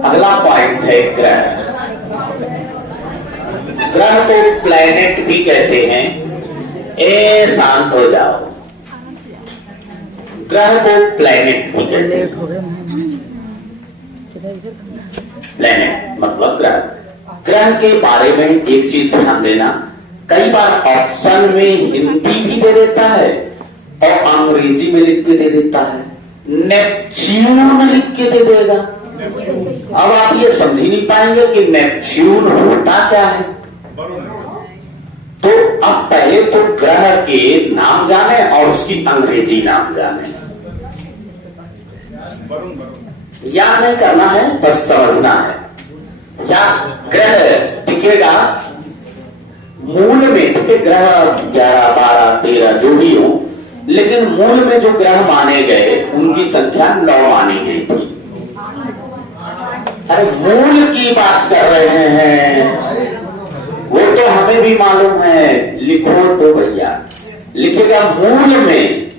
अगला पॉइंट है ग्रह। ग्रह को प्लैनेट भी कहते हैं। ए शांत हो जाओ, ग्रह को प्लैनेट भी कहते हैं। प्लैनेट मतलब ग्रह। ग्रह के बारे में एक चीज ध्यान देना, कई बार ऑप्शन में हिंदी भी दे देता है और अंग्रेजी में लिख के दे देता है। नेपच्यून लिख के दे देगा। अब आप ये समझ ही नहीं पाएंगे कि नेपच्यून होता क्या है। तो अब पहले तो ग्रह के नाम जाने और उसकी अंग्रेजी नाम जाने। याद नहीं करना है, बस समझना है। या ग्रह दिखेगा मूल में, ठीक है, ग्रह 11, 12, 13 जो भी हो, लेकिन मूल में जो ग्रह माने गए उनकी संख्या 9 मानी गई थी। अरे मूल की बात कर रहे हैं, वो तो हमें भी मालूम है। लिखो तो भैया, लिखेगा मूल में,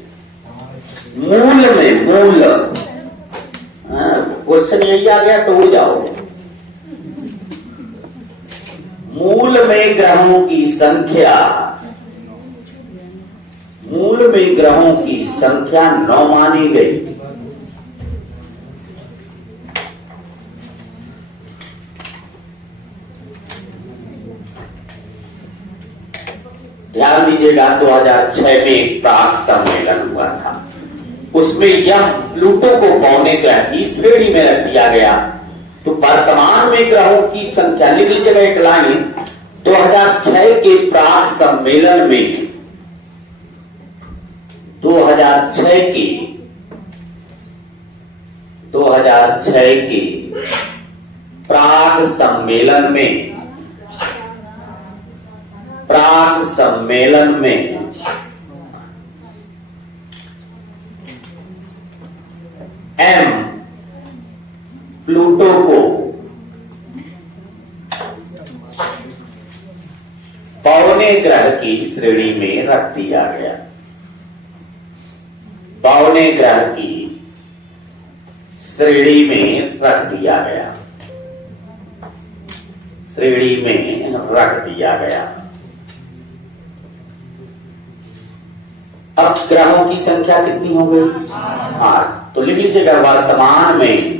मूल में, मूल। क्वेश्चन यही आ गया तो उड़ जाओ। मूल में ग्रहों की संख्या, मूल में ग्रहों की संख्या 9 मानी गई। ध्यान दीजिएगा, 2006 में एक प्राग सम्मेलन हुआ था, उसमें यह प्लूटो को पौने ग्रह की श्रेणी में रख दिया गया। तो वर्तमान में ग्रहों की संख्या लिख लीजिएगा एक लाइन, 2006 के प्राग सम्मेलन में, 2006 के प्राग सम्मेलन में, प्राग सम्मेलन में प्लूटो को पौने ग्रह की श्रेणी में रख दिया गया। पौने ग्रह की श्रेणी में रख दिया गया। श्रेणी में रख दिया गया। अब ग्रहों की संख्या कितनी हो गई? 8। तो लिख लीजिएगा वर्तमान में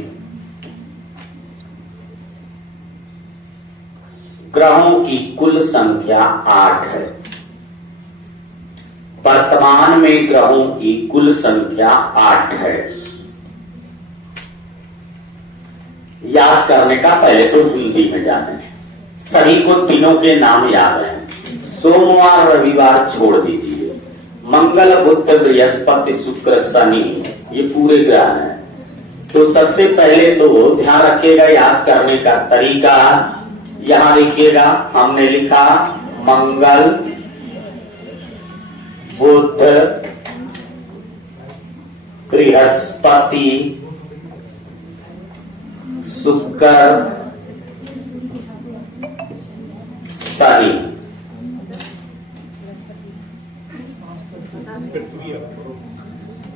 ग्रहों की कुल संख्या 8 है। वर्तमान में ग्रहों की कुल संख्या 8 है। याद करने का पहले तो हिंदी में जाने। सभी को तीनों के नाम याद हैं। सोमवार रविवार छोड़ दीजिए। मंगल बुध बृहस्पति शुक्र शनि ये पूरे ग्रह हैं। तो सबसे पहले तो ध्यान रखिएगा याद करने का तरीका। यहां लिखिएगा, हमने लिखा मंगल बुध बृहस्पति शुक्र शनि।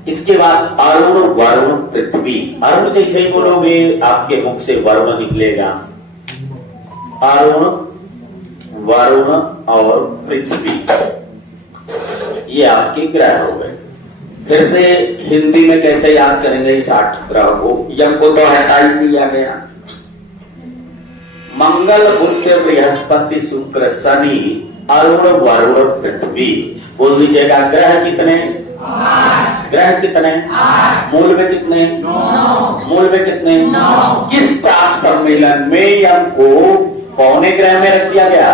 इसके बाद अरुण वरुण पृथ्वी। अरुण जैसे ही बोलोगे आपके मुख से वरुण निकलेगा। अरुण वरुण और पृथ्वी ये आपके ग्रह हो गए। फिर से हिंदी में कैसे याद करेंगे इस 8 ग्रह को? यम को तो हटा ही दिया गया। मंगल बुध बृहस्पति शुक्र शनि अरुण वरुण पृथ्वी। बोल दीजिएगा ग्रह कितने? 8। ग्रह कितने? 8। मूल में कितने? 9। मूल में कितने? 9। किस प्राक सम्मेलन में यम को पौने ग्रह में रख दिया गया?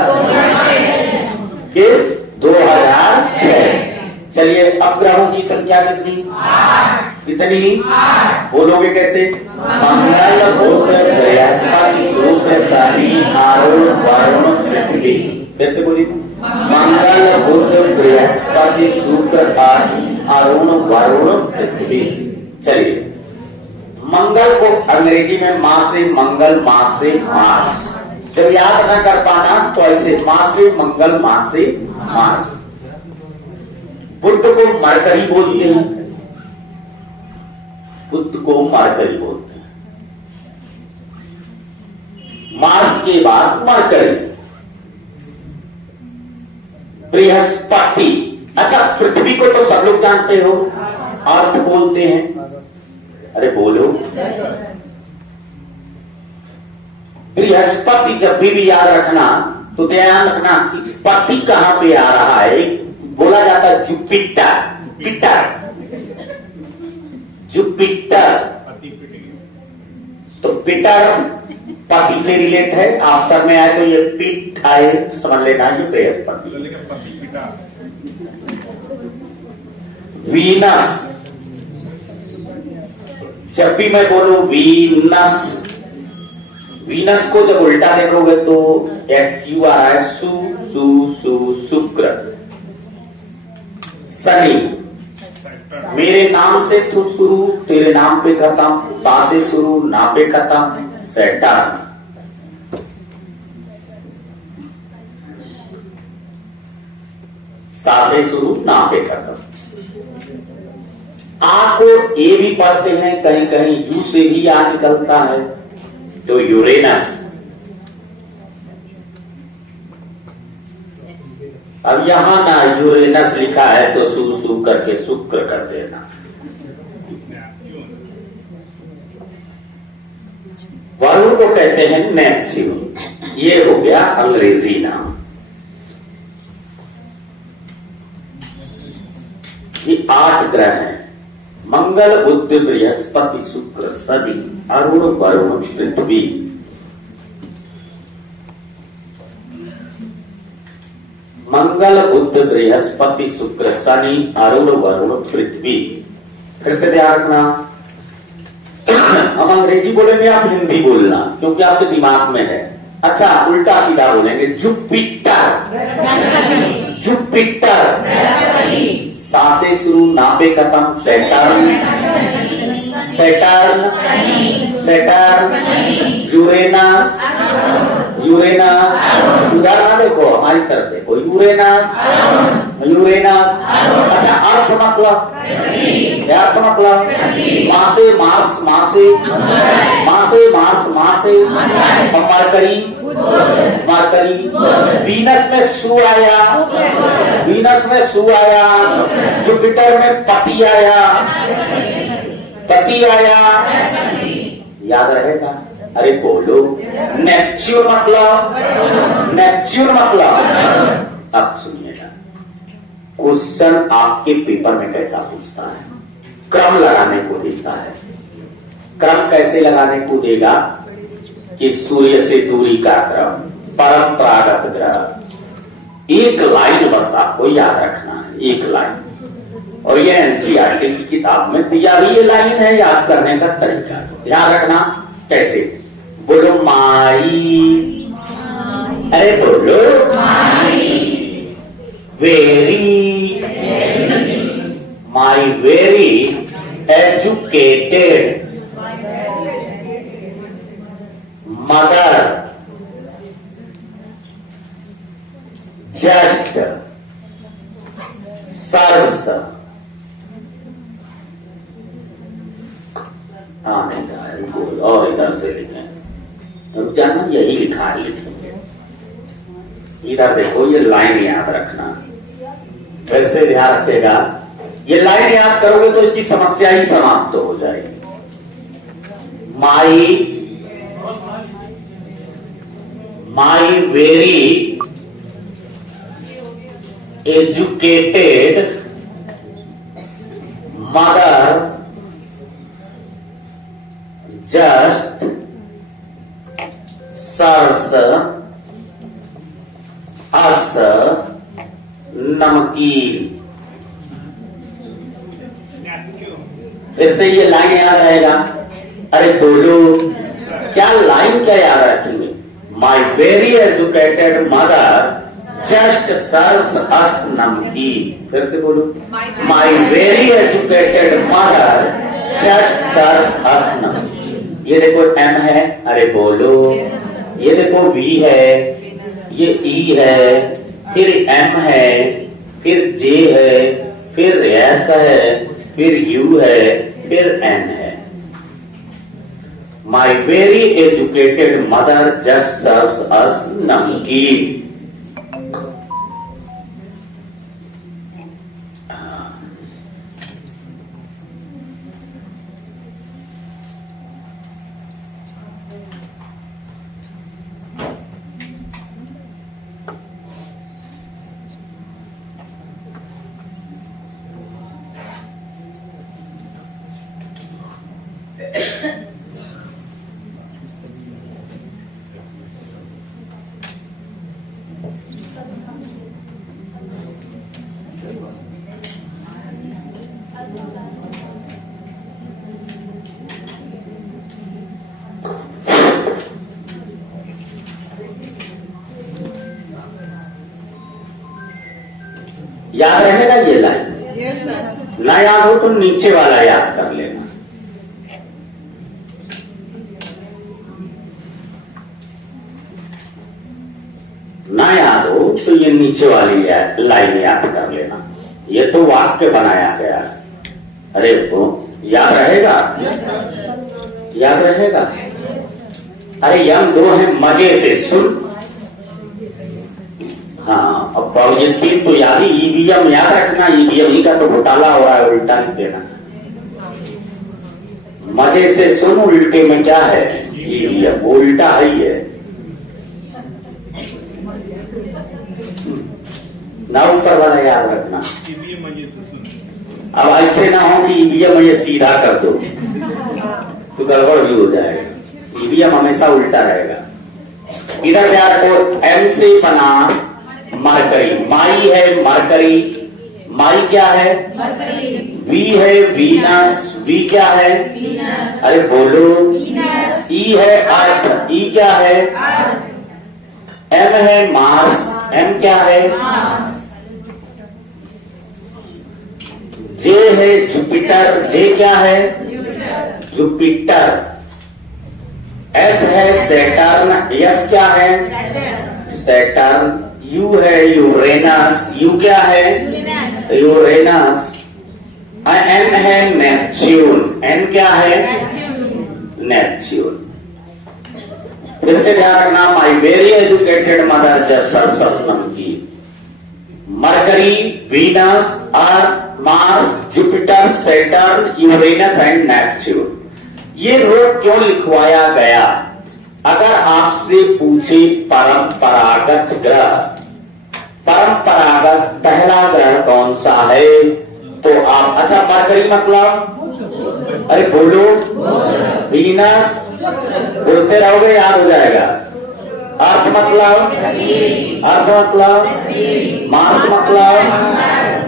किस? 2006। चलिए अब ग्रहों की संख्या कितनी? 8। कितनी? 8। बोलोगे कैसे? मंगल बुध बृहस्पति शुक्र शनि अरुण वरुण पृथ्वी। फिर से बोलिए, मंगल बुध बृहस्पति शुक्र शनि अरुण वरुण पृथ्वी। चलिए मंगल को अंग्रेजी में मां से मंगल, मां से मार्स। जब याद न कर पाना तो ऐसे मां से मंगल, मां से मार्स। बुध को मरकरी बोलते हैं। बुध को मरकरी बोलते हैं। मार्स के बाद मरकरी, बृहस्पति। अच्छा पृथ्वी को तो सब लोग जानते हो, अर्थ बोलते हैं। अरे बोलो। बृहस्पति जब भी याद रखना तो ध्यान रखना कि पति कहां पे आ रहा है। बोला जाता है जुपिटर, पिटर, जुपिटर। तो पिटर पति से रिलेट है। ऑप्शन में आए तो ये पिट आए, समझ लेना ये बृहस्पति। वीनस, जब भी मैं बोलूं वीनस, वीनस को जब उल्टा देखोगे तो SU आ रहा है, सु सु सु शुक्र। शनि, मेरे नाम से तू शुरू, तेरे नाम पे खत्म, सा से शुरू, ना पे खत्म, सैटर्न। सा से शुरू, ना पे खत्म। आ को ए भी पढ़ते हैं, कहीं कहीं यू से भी आ निकलता है, तो यूरेनस। अब यहां ना यूरेनस लिखा है तो सु सु करके शुक्र कर देना। वरुण को कहते हैं नेपच्यून। ये हो गया अंग्रेजी नाम। ये 8 ग्रह हैं। मंगल बुध बृहस्पति शुक्र शनि अरुण वरुण पृथ्वी। मंगल बुध बृहस्पति शुक्र शनि अरुण वरुण पृथ्वी। फिर से ध्यान रखना, हम अंग्रेजी बोलेंगे, आप हिंदी बोलना, क्योंकि आपके दिमाग में है। अच्छा उल्टा सीधा बोलेंगे, जुपिटर, जुपिटर, सा से शुरू, ना पे खत्म, सैटर्न, सैटर्न, यूरेनस, उधर ना देखो, हमारी तरफ देखो, यूरेनस। अच्छा, अर्थ मतलब मार्स, मरकरी। वीनस में सू आया, जुपिटर में पति आया, याद रहेगा? अरे बोलो। नेपच्यून मतलब अब सुनिएगा, क्वेश्चन आपके पेपर में कैसा पूछता है, क्रम लगाने को देता है। क्रम कैसे लगाने को देगा कि सूर्य से दूरी का क्रम, परंपरागत ग्रह। एक लाइन बस आपको याद रखना है, एक लाइन। और ये एनसीईआरटी की किताब में दिया हुई ये लाइन है, याद करने का तरीका ध्यान रखना। कैसे? बोलो माई, अरे बोलो my very educated mother just serves, और इधर से लिखें, रुक जाना, यही लिखा है, लिखेंगे। इधर देखो, ये लाइन याद रखना, फिर से ध्यान रखेगा। ये लाइन याद करोगे तो इसकी समस्या ही समाप्त हो जाएगी। My very educated mother just serves us namkeen. फिर से ये लाइन याद रहेगा। अरे बोलो, क्या लाइन क्या याद रखेंगे? My very educated mother just serves us namkeen. फिर से बोलो, my very educated mother just serves us namkeen. ये देखो एम है, अरे बोलो। ये देखो वी है, ये ई है, फिर एम है, फिर जे है, फिर एस है, फिर यू है, फिर एन है। My very educated mother just serves us namkeen. याद रहेगा ये लाइन? ना याद हो तो नीचे वाला याद कर लेना। ना याद हो तो ये नीचे वाली लाइन याद कर लेना। ये तो वाक्य बनाया गया है। अरे वो याद रहेगा? याद रहेगा? अरे यम दो है, मजे से सुन। हाँ, अब ये तीन तो याद ही, ईवीएम याद रखना। ईवीएम ही का तो घोटाला हो रहा है, उल्टा लिख देना। मजे से सुन, उल्टे में क्या है? ईवीएम, वो उल्टा ही है ना, ऊपर वाला याद रखना। अब ऐसे ना हो कि ईवीएम ये सीधा कर दो तो गड़बड़ भी हो जाएगा। ईवीएम हमेशा उल्टा रहेगा। इधर क्या रखो, एम से बना मरकरी। माई है मरकरी, माई क्या है? वी है वीनस, वी क्या है? अरे बोलो। ई है अर्थ, ई क्या है? एम है मार्स, एम क्या है? जे है जुपिटर, जे क्या है? जुपिटर, एस है सैटर्न, यस क्या है सैटर्न, यू है यूरेनस, यू क्या है यूरेनस, एन है नेपच्यून, एन क्या है नेपच्यून। फिर से ध्यान रखना, my very educated mother just सर्वसनम की। Mercury, Venus, Earth, Mars, Jupiter, Saturn, Uranus and Neptune. ये रोग क्यों लिखवाया गया? अगर आपसे पूछे परंपरागत ग्रह, परंपरागत पहला ग्रह कौन सा है, तो आप अच्छा मरकरी मतलब, अरे बोलो, वीनस बोलते रहोगे याद हो जाएगा। अर्थ मतलब, अर्थ मतलब, मार्स मतलब,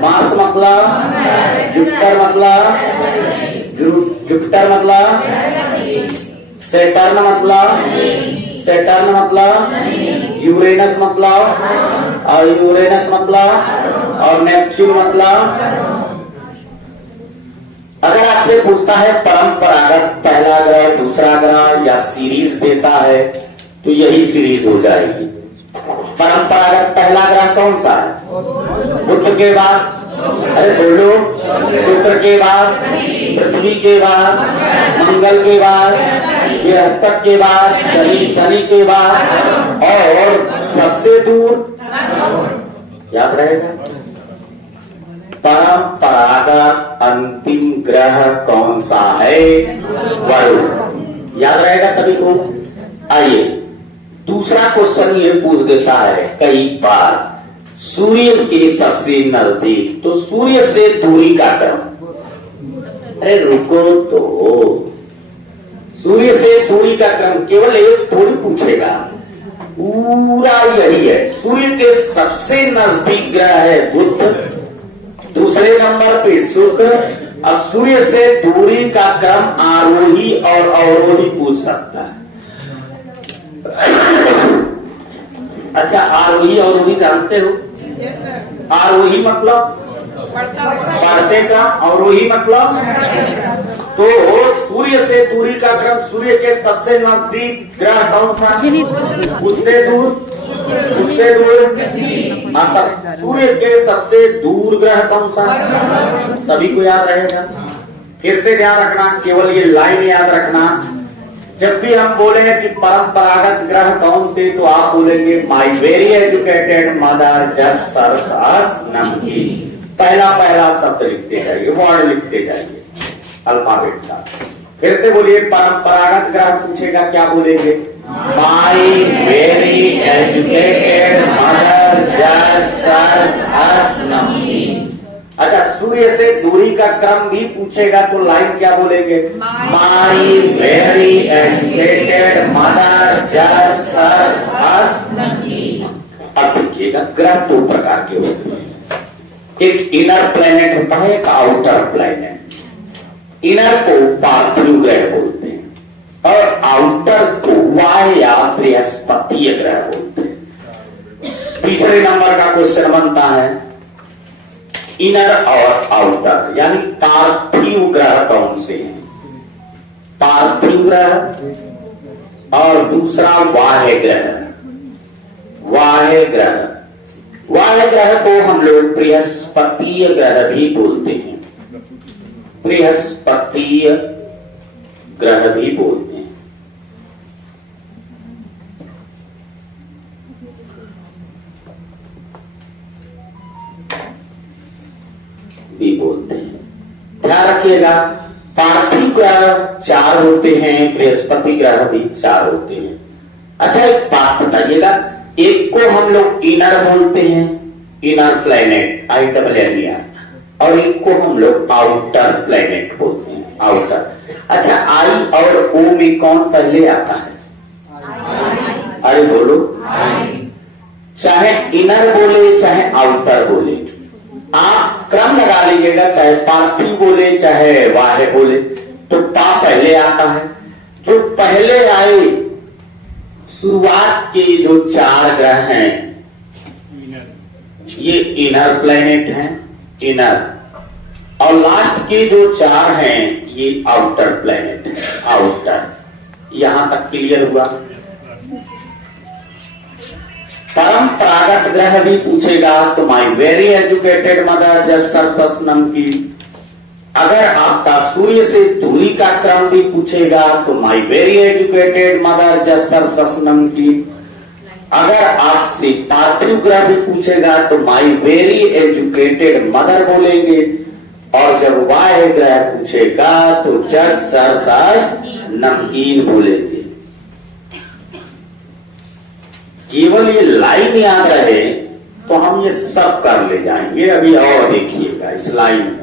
मार्स मतलब, जुपिटर मतलब, जुपिटर मतलब, सैटर्न मतलब, सैटर्न मतलब, यूरेनस मतलब, और यूरेनस मतलब, और नेपच्यून मतलब। अगर आपसे पूछता है परंपरागत पहला ग्रह, दूसरा ग्रह या सीरीज देता है, तो यही सीरीज हो जाएगी। परंपरागत पहला ग्रह कौन सा है? बुध के बाद, अरे बोलो, शुक्र के बाद, पृथ्वी के बाद, मंगल के बाद, बृहस्पति के बाद, शनि के बाद, और सबसे दूर याद रहेगा परंपरागत अंतिम ग्रह कौन सा है? वरुण। याद रहेगा सभी को। आइए दूसरा क्वेश्चन ये पूछ देता है कई बार, सूर्य के सबसे नजदीक, तो सूर्य से दूरी का क्रम। अरे रुको तो, सूर्य से दूरी का क्रम केवल एक थोड़ी पूछेगा, पूरा यही है। सूर्य के सबसे नजदीक ग्रह है बुध, दूसरे नंबर पे शुक्र। अब सूर्य से दूरी का क्रम आरोही और अवरोही पूछ सकता है। अच्छा आरोही अवरोही जानते हो? आरोही मतलब बढ़ते का, अवरोही मतलब, तो सूर्य से दूरी का क्रम, सूर्य के सबसे नजदीक ग्रह कौन सा, उससे दूर, उससे दूर, सूर्य के सबसे दूर ग्रह कौन सा, सभी को याद रहेगा। फिर से ध्यान रखना, केवल ये लाइन याद रखना, जब भी हम बोले कि परंपरागत ग्रह कौन से, तो आप बोलेंगे my very educated mother just serves us namkeen. पहला पहला शब्द लिखते जाइए, वर्ड लिखते जाइए अल्फाबेट का। फिर से बोलिए, परंपरागत ग्रह पूछेगा क्या बोलेंगे? My very educated mother just serves us namkeen. अच्छा सूर्य से दूरी का क्रम भी पूछेगा तो लाइन क्या बोलेंगे? My very educated mother just serves us namkeen. अब देखिएगा, ग्रह दो प्रकार के होते हैं, एक इनर प्लैनेट होता है, एक आउटर प्लैनेट। इनर को पार्थिव ग्रह बोलते हैं और आउटर को वाय या बृहस्पतीय ग्रह बोलते हैं। तीसरे नंबर का क्वेश्चन बनता है इनर और आउटर, यानी पार्थिव ग्रह कौन से हैं? पार्थिव ग्रह और दूसरा वाह्य ग्रह। वाह्य ग्रह, वाह्य ग्रह को हम लोग बृहस्पतीय ग्रह भी बोलते हैं, बृहस्पतीय ग्रह भी बोलते हैं। भी बोलते हैं। ध्यान रखिएगा, पार्थिव ग्रह 4 होते हैं, बृहस्पति ग्रह भी 4 होते हैं। अच्छा एक बात बताइएगा, एक को हम लोग इनर बोलते हैं, इनर प्लैनेट INNER, और एक को हम लोग आउटर प्लैनेट बोलते हैं, आउटर। अच्छा आई और ओ में कौन पहले आता है? अरे बोलो, चाहे इनर बोले चाहे आउटर बोले, आप क्रम लगा लीजिएगा, चाहे पार्थिव बोले चाहे वाह्य बोले, तो पा पहले आता है। जो पहले आए शुरुआत के जो 4 ग्रह हैं, ये इनर प्लैनेट हैं, इनर, और लास्ट के जो 4 हैं ये आउटर प्लेनेट है, आउटर। यहां तक क्लियर हुआ। परंपरागत ग्रह भी पूछेगा तो माई very educated mother just surface नमकीन। अगर आपका सूर्य से दूरी का क्रम भी पूछेगा तो माई very educated mother just surface नमकीन। अगर आपसे पार्थिव ग्रह भी पूछेगा तो माई वेरी एजुकेटेड मदर बोलेंगे। और जब वाय ग्रह पूछेगा तो जस्ट सर्फस नमकीन बोलेंगे। केवल ये लाइन याद रहे तो हम ये सब कर ले जाएंगे। अभी और देखिएगा इस लाइन में।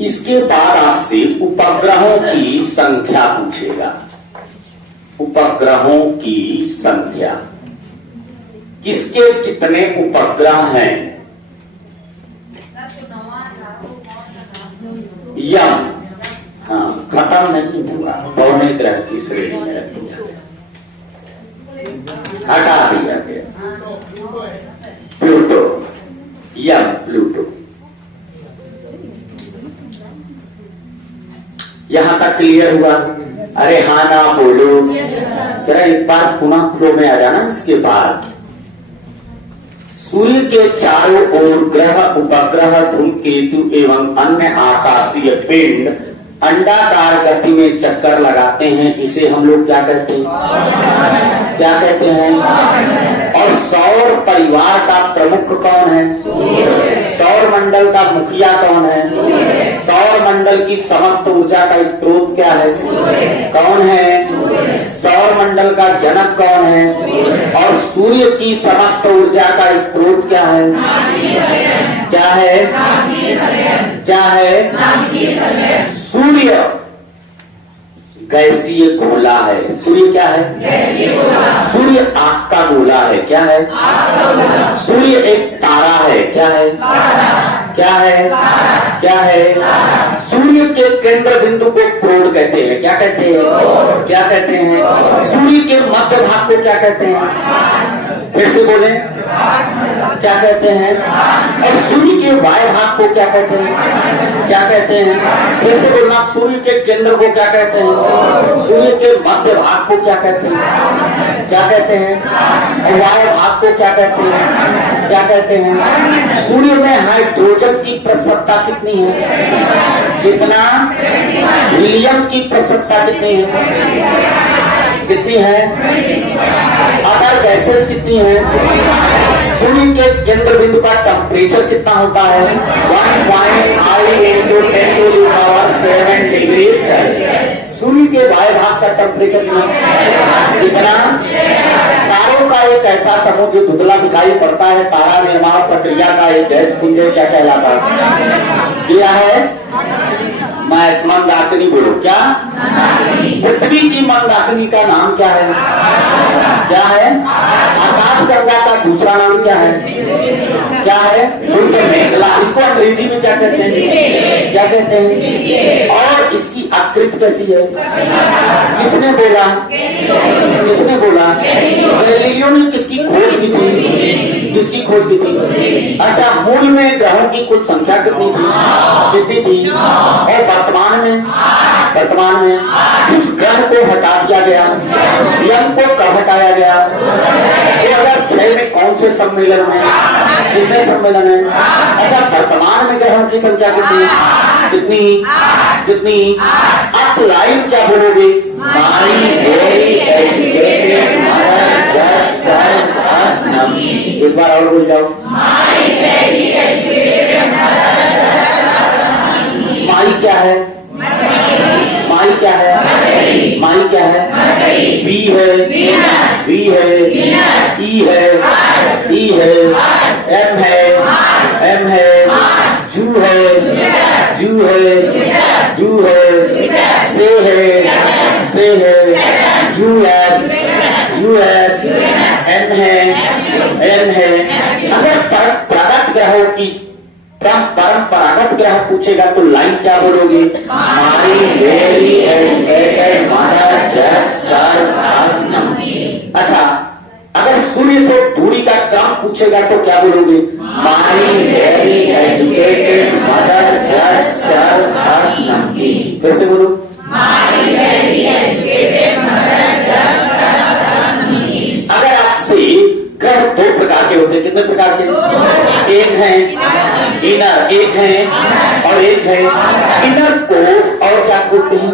इसके बाद आपसे उपग्रहों की संख्या पूछेगा। उपग्रहों की संख्या, किसके कितने उपग्रह हैं? यम, हाँ, खत्म नहीं हुआ, पौने ग्रह की श्रेणी में रख दिया, हटा दिया गया। प्लूटो, यम प्लूटो। यहां तक क्लियर हुआ? अरे हाँ ना बोलो, जरा एक बार पुनः फ्लो में आ जाना। इसके बाद सूर्य के चारों ओर ग्रह, उपग्रह, धूमकेतु एवं अन्य आकाशीय पिंड अंडाकार गति में चक्कर लगाते हैं। इसे हम लोग क्या कहते हैं? क्या कहते हैं? और सौर परिवार का प्रमुख कौन है? सौर मंडल का मुखिया कौन है? सौर मंडल की समस्त ऊर्जा का स्रोत क्या है? कौन है? सौर मंडल का जनक कौन है? और सूर्य की समस्त ऊर्जा का स्रोत क्या है? क्या है? क्या है? सूर्य गैसीय गोला है। सूर्य क्या है? गैसीय गोला। सूर्य आग का गोला है। क्या है? सूर्य एक तारा है। क्या है? क्या है? क्या है? सूर्य के केंद्र बिंदु को प्रोड कहते हैं। क्या कहते हैं? क्या कहते हैं? सूर्य के मध्य भाग को क्या कहते हैं? फिर से बोले, क्या कहते हैं? और सूर्य के वाय भाग को क्या कहते हैं? क्या कहते हैं? फिर से बोलना, सूर्य के केंद्र को क्या कहते हैं? सूर्य के मध्य भाग को क्या कहते हैं? क्या कहते हैं? और वाय भाग को क्या कहते हैं? क्या कहते हैं? सूर्य में हाइड्रोजन की प्रसवता कितनी है? कितना? हीलियम की प्रसवता कितनी है? कितनी है? अदर गैसेस कितनी है? सूर्य के केंद्र बिंदु का टेम्परेचर कितना होता है? 1.5 into 10 to the power 7 degree Celsius. सूर्य के वाय भाग का टेम्परेचर कितना? तारों का एक ऐसा समूह जो धुंधला दिखाई पड़ता है, तारा निर्माण प्रक्रिया का एक गैस पुंज क्या कहलाता है? क्या है? मंदाकिनी बोलो। क्या? पृथ्वी की मंदाकिनी का नाम क्या है? क्या है? आकाश गंगा का दूसरा नाम क्या है? क्या है? मेघला। इसको अंग्रेजी में क्या कहते हैं? क्या कहते हैं? और इसकी आकृति कैसी है? किसने बोला? किसने बोला? गैलीलियो ने किसकी खोज की थी? किसकी खोज की थी? अच्छा, मूल में ग्रहों की कुल संख्या कितनी थी? कितनी थी? और वर्तमान में जिस ग्रह को हटा दिया गया, यम को कब हटाया गया? 2006 में कौन से सम्मेलन में? कितने सम्मेलन है? अच्छा, वर्तमान में ग्रहों की संख्या कितनी? कितनी? कितनी? आप लाइन क्या बोलोगे? एक बार और बोल जाओ। माई क्या है? माई क्या है? माई क्या है? बी है, बी है, ई है, ई है, एम है, एम है, जू है, जू है, जू है, से है, यूएस, यूएस, एन है, एन है। अगर परंपरागत ग्रहों की परंपरागत ग्रह पूछेगा तो लाइन क्या बोलोगे? माई very educated mother just serves नमकीन। अच्छा, अगर सूर्य से दूरी का क्रम पूछेगा तो क्या बोलोगे? माई वेरी एजुकेटेड मदर इनर एक है और एक है। इनर को और क्या बोलते हैं?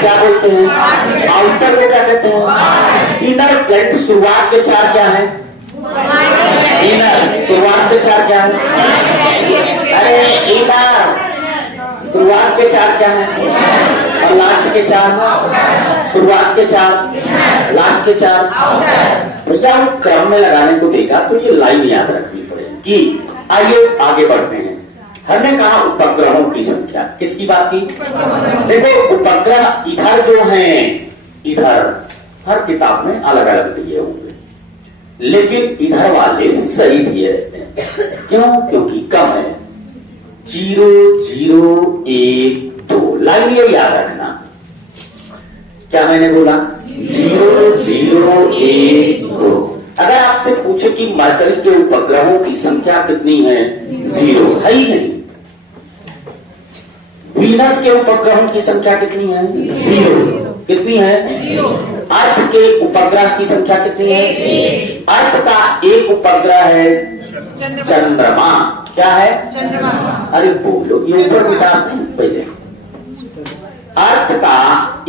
क्या बोलते हैं? आउटर को क्या कहते हैं? Inner plate. शुरुआत के चार क्या है? इनर शुरुआत के चार क्या है? अरे इनर शुरुआत के चार क्या है? और लास्ट के चार? शुरुआत के चार, लास्ट के चार। भैया हम क्रम में लगाने को देखा तो ये लाइन याद रखनी पड़ेगी कि आइए आगे बढ़ते हैं। हमने कहा उपग्रहों की संख्या, किसकी बात की? देखो उपग्रह इधर जो हैं, इधर हर किताब में अलग अलग दिए होंगे, लेकिन इधर वाले सही दिए रहते हैं। क्यों? क्योंकि कम है। 0 0 1 2 लाइन ये याद रखना। क्या मैंने बोला? 0 0 1 2। अगर आपसे पूछे कि मरकरी के उपग्रहों की संख्या कितनी है? 0 है ही नहीं। वीनस के उपग्रहों की संख्या कितनी है? 0। कितनी है? 0। अर्थ के उपग्रह की संख्या कितनी है? अर्थ का एक उपग्रह है चंद्रमा। क्या है? चंद्रमा। अरे बोलो, ये ऊपर बिठा पहले। अर्थ का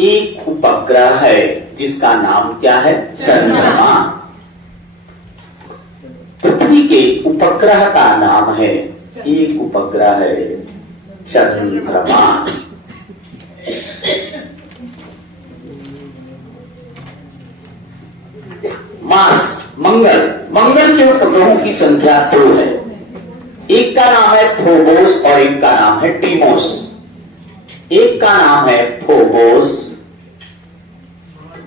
एक उपग्रह है जिसका नाम क्या है? चंद्रमा। पृथ्वी के उपग्रह का नाम है, एक उपग्रह है चंद्रमा। मार्स मंगल, मंगल के उपग्रहों की संख्या 2 है। एक का नाम है फोबोस और एक का नाम है टीमोस। एक का नाम है फोबोस,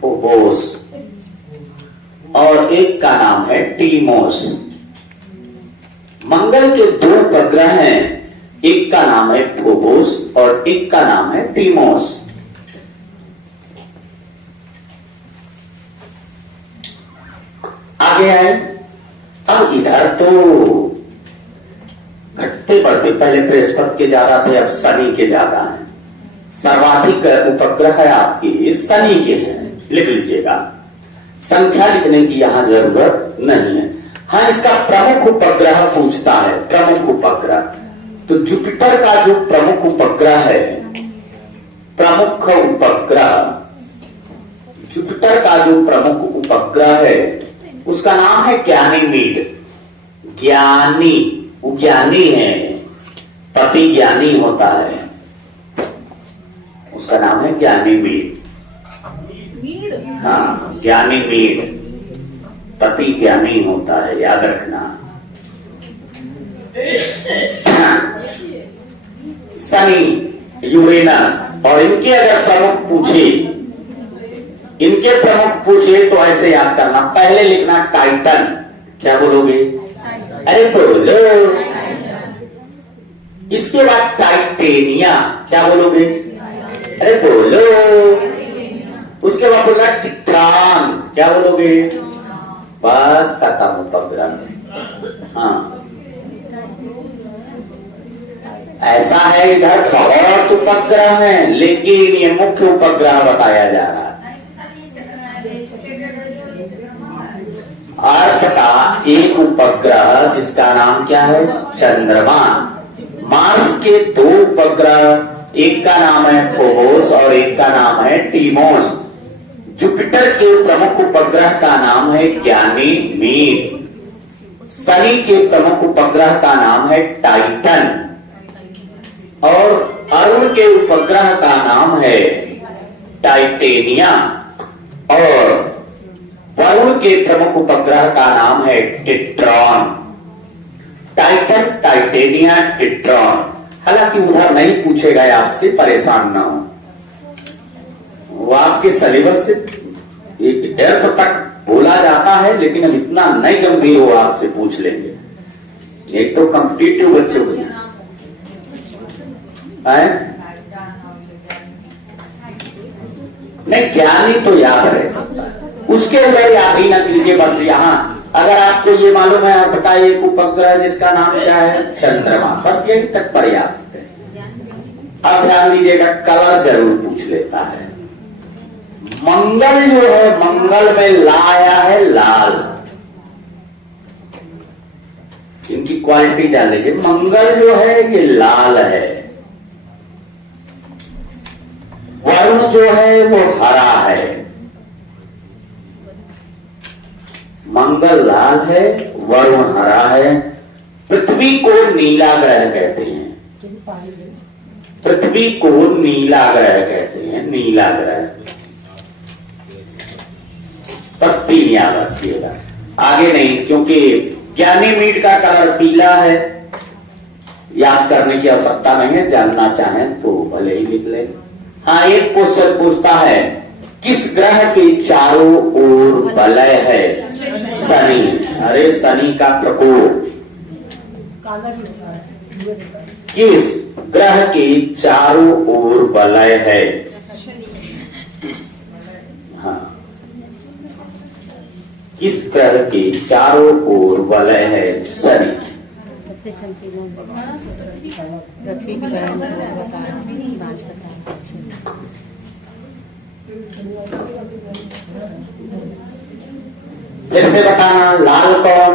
फोबोस, और एक का नाम है टीमोस। मंगल के 2 उपग्रह हैं, एक का नाम है फोबोस और एक का नाम है टीमोस। आगे आए। अब इधर तो घटते बढ़ते, पहले बृहस्पति के ज्यादा थे, अब शनि के ज्यादा हैं। सर्वाधिक उपग्रह आपके शनि के हैं, लिख लीजिएगा। संख्या लिखने की यहां जरूरत नहीं है। हाँ, इसका प्रमुख उपग्रह पूछता है, प्रमुख उपग्रह। तो जुपिटर का जो प्रमुख उपग्रह है, प्रमुख उपग्रह, जुपिटर का जो प्रमुख उपग्रह है उसका नाम है ज्ञानीमीड। ज्ञानी, वो ज्ञानी है, पति ज्ञानी होता है, उसका नाम है ज्ञानीमीड। हाँ, ज्ञानीमीड, पति ज्ञानी होता है, याद रखना। शनि, यूरेनस, और इनके अगर प्रमुख पूछे, इनके प्रमुख पूछे तो ऐसे याद करना। पहले लिखना टाइटन। क्या बोलोगे? अरे बोलो। इसके बाद टाइटेनिया। क्या बोलोगे? अरे बोलो। उसके बाद बोला टिट्रान। क्या बोलोगे? बस खत्म उपग्रह। हाँ, ऐसा है, इधर बहुत उपग्रह हैं, लेकिन ये मुख्य उपग्रह बताया जा रहा है। अर्थ का एक उपग्रह जिसका नाम क्या है? चंद्रमा। मार्स के 2 उपग्रह, एक का नाम है फोबोस और एक का नाम है टीमोस। जुपिटर के प्रमुख उपग्रह का नाम है ज्ञानीमीड। शनि के प्रमुख उपग्रह का नाम है टाइटन और अरुण के उपग्रह का नाम है टाइटेनिया और वरुण के प्रमुख उपग्रह का नाम है टिट्रॉन। Titan, titania, टिट्रॉन। हालांकि उधर नहीं पूछे गए आपसे, परेशान ना हो, वो आपके सिलेबस से एक अर्थ तक बोला जाता है, लेकिन अब इतना नहीं गंभीर हो, आपसे पूछ लेंगे। एक तो कॉम्पिटिटिव बच्चों को नहीं, ज्ञानी तो याद रह सकता है, उसके अंदर याद ही ना कीजिए। बस यहां अगर आपको ये मालूम है अर्थ का एक उपग्रह जिसका नाम क्या है? चंद्रमा, बस यही तक पर्याप्त है। अब ध्यान दीजिएगा, कलर जरूर पूछ लेता है। मंगल जो है, मंगल में ला आया है, लाल। इनकी क्वालिटी जान लीजिए। मंगल जो है ये लाल है, वरुण जो है वो हरा है। मंगल लाल है, वरुण हरा है। पृथ्वी को नीला ग्रह कहते हैं, पृथ्वी को नीला ग्रह कहते हैं, नीला ग्रह। बस 3 याद रखिएगा, आगे नहीं, क्योंकि ज्ञानीमीड का कलर पीला है। याद करने की आवश्यकता नहीं है, जानना चाहें तो भले ही लिख लें। हाँ, एक क्वेश्चन पूछता है, किस ग्रह के चारों ओर वलय है? शनि। अरे शनि का प्रकोप। किस ग्रह के चारों ओर वलय है? हाँ, किस ग्रह के चारों ओर वलय है? शनि। फिर से बताना, लाल कौन?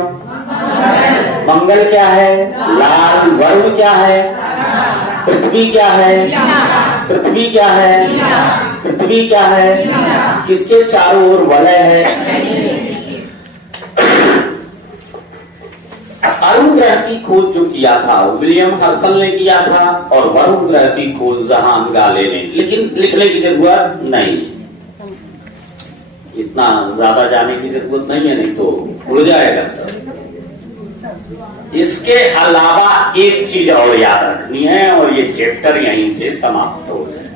मंगल क्या है? लाल। वरुण क्या है? पृथ्वी क्या है? पृथ्वी क्या है? पृथ्वी क्या है? किसके चारों ओर वलय है? अरुण ग्रह की खोज जो किया था विलियम हर्सल ने किया था, और वरुण ग्रह की खोज जहान गाले ने। लेकिन लिखने की जरूरत नहीं, इतना ज्यादा जाने की जरूरत नहीं है, नहीं तो उड़ जाएगा सब। इसके अलावा एक चीज और याद रखनी है, और ये चैप्टर यहीं से समाप्त हो जाए।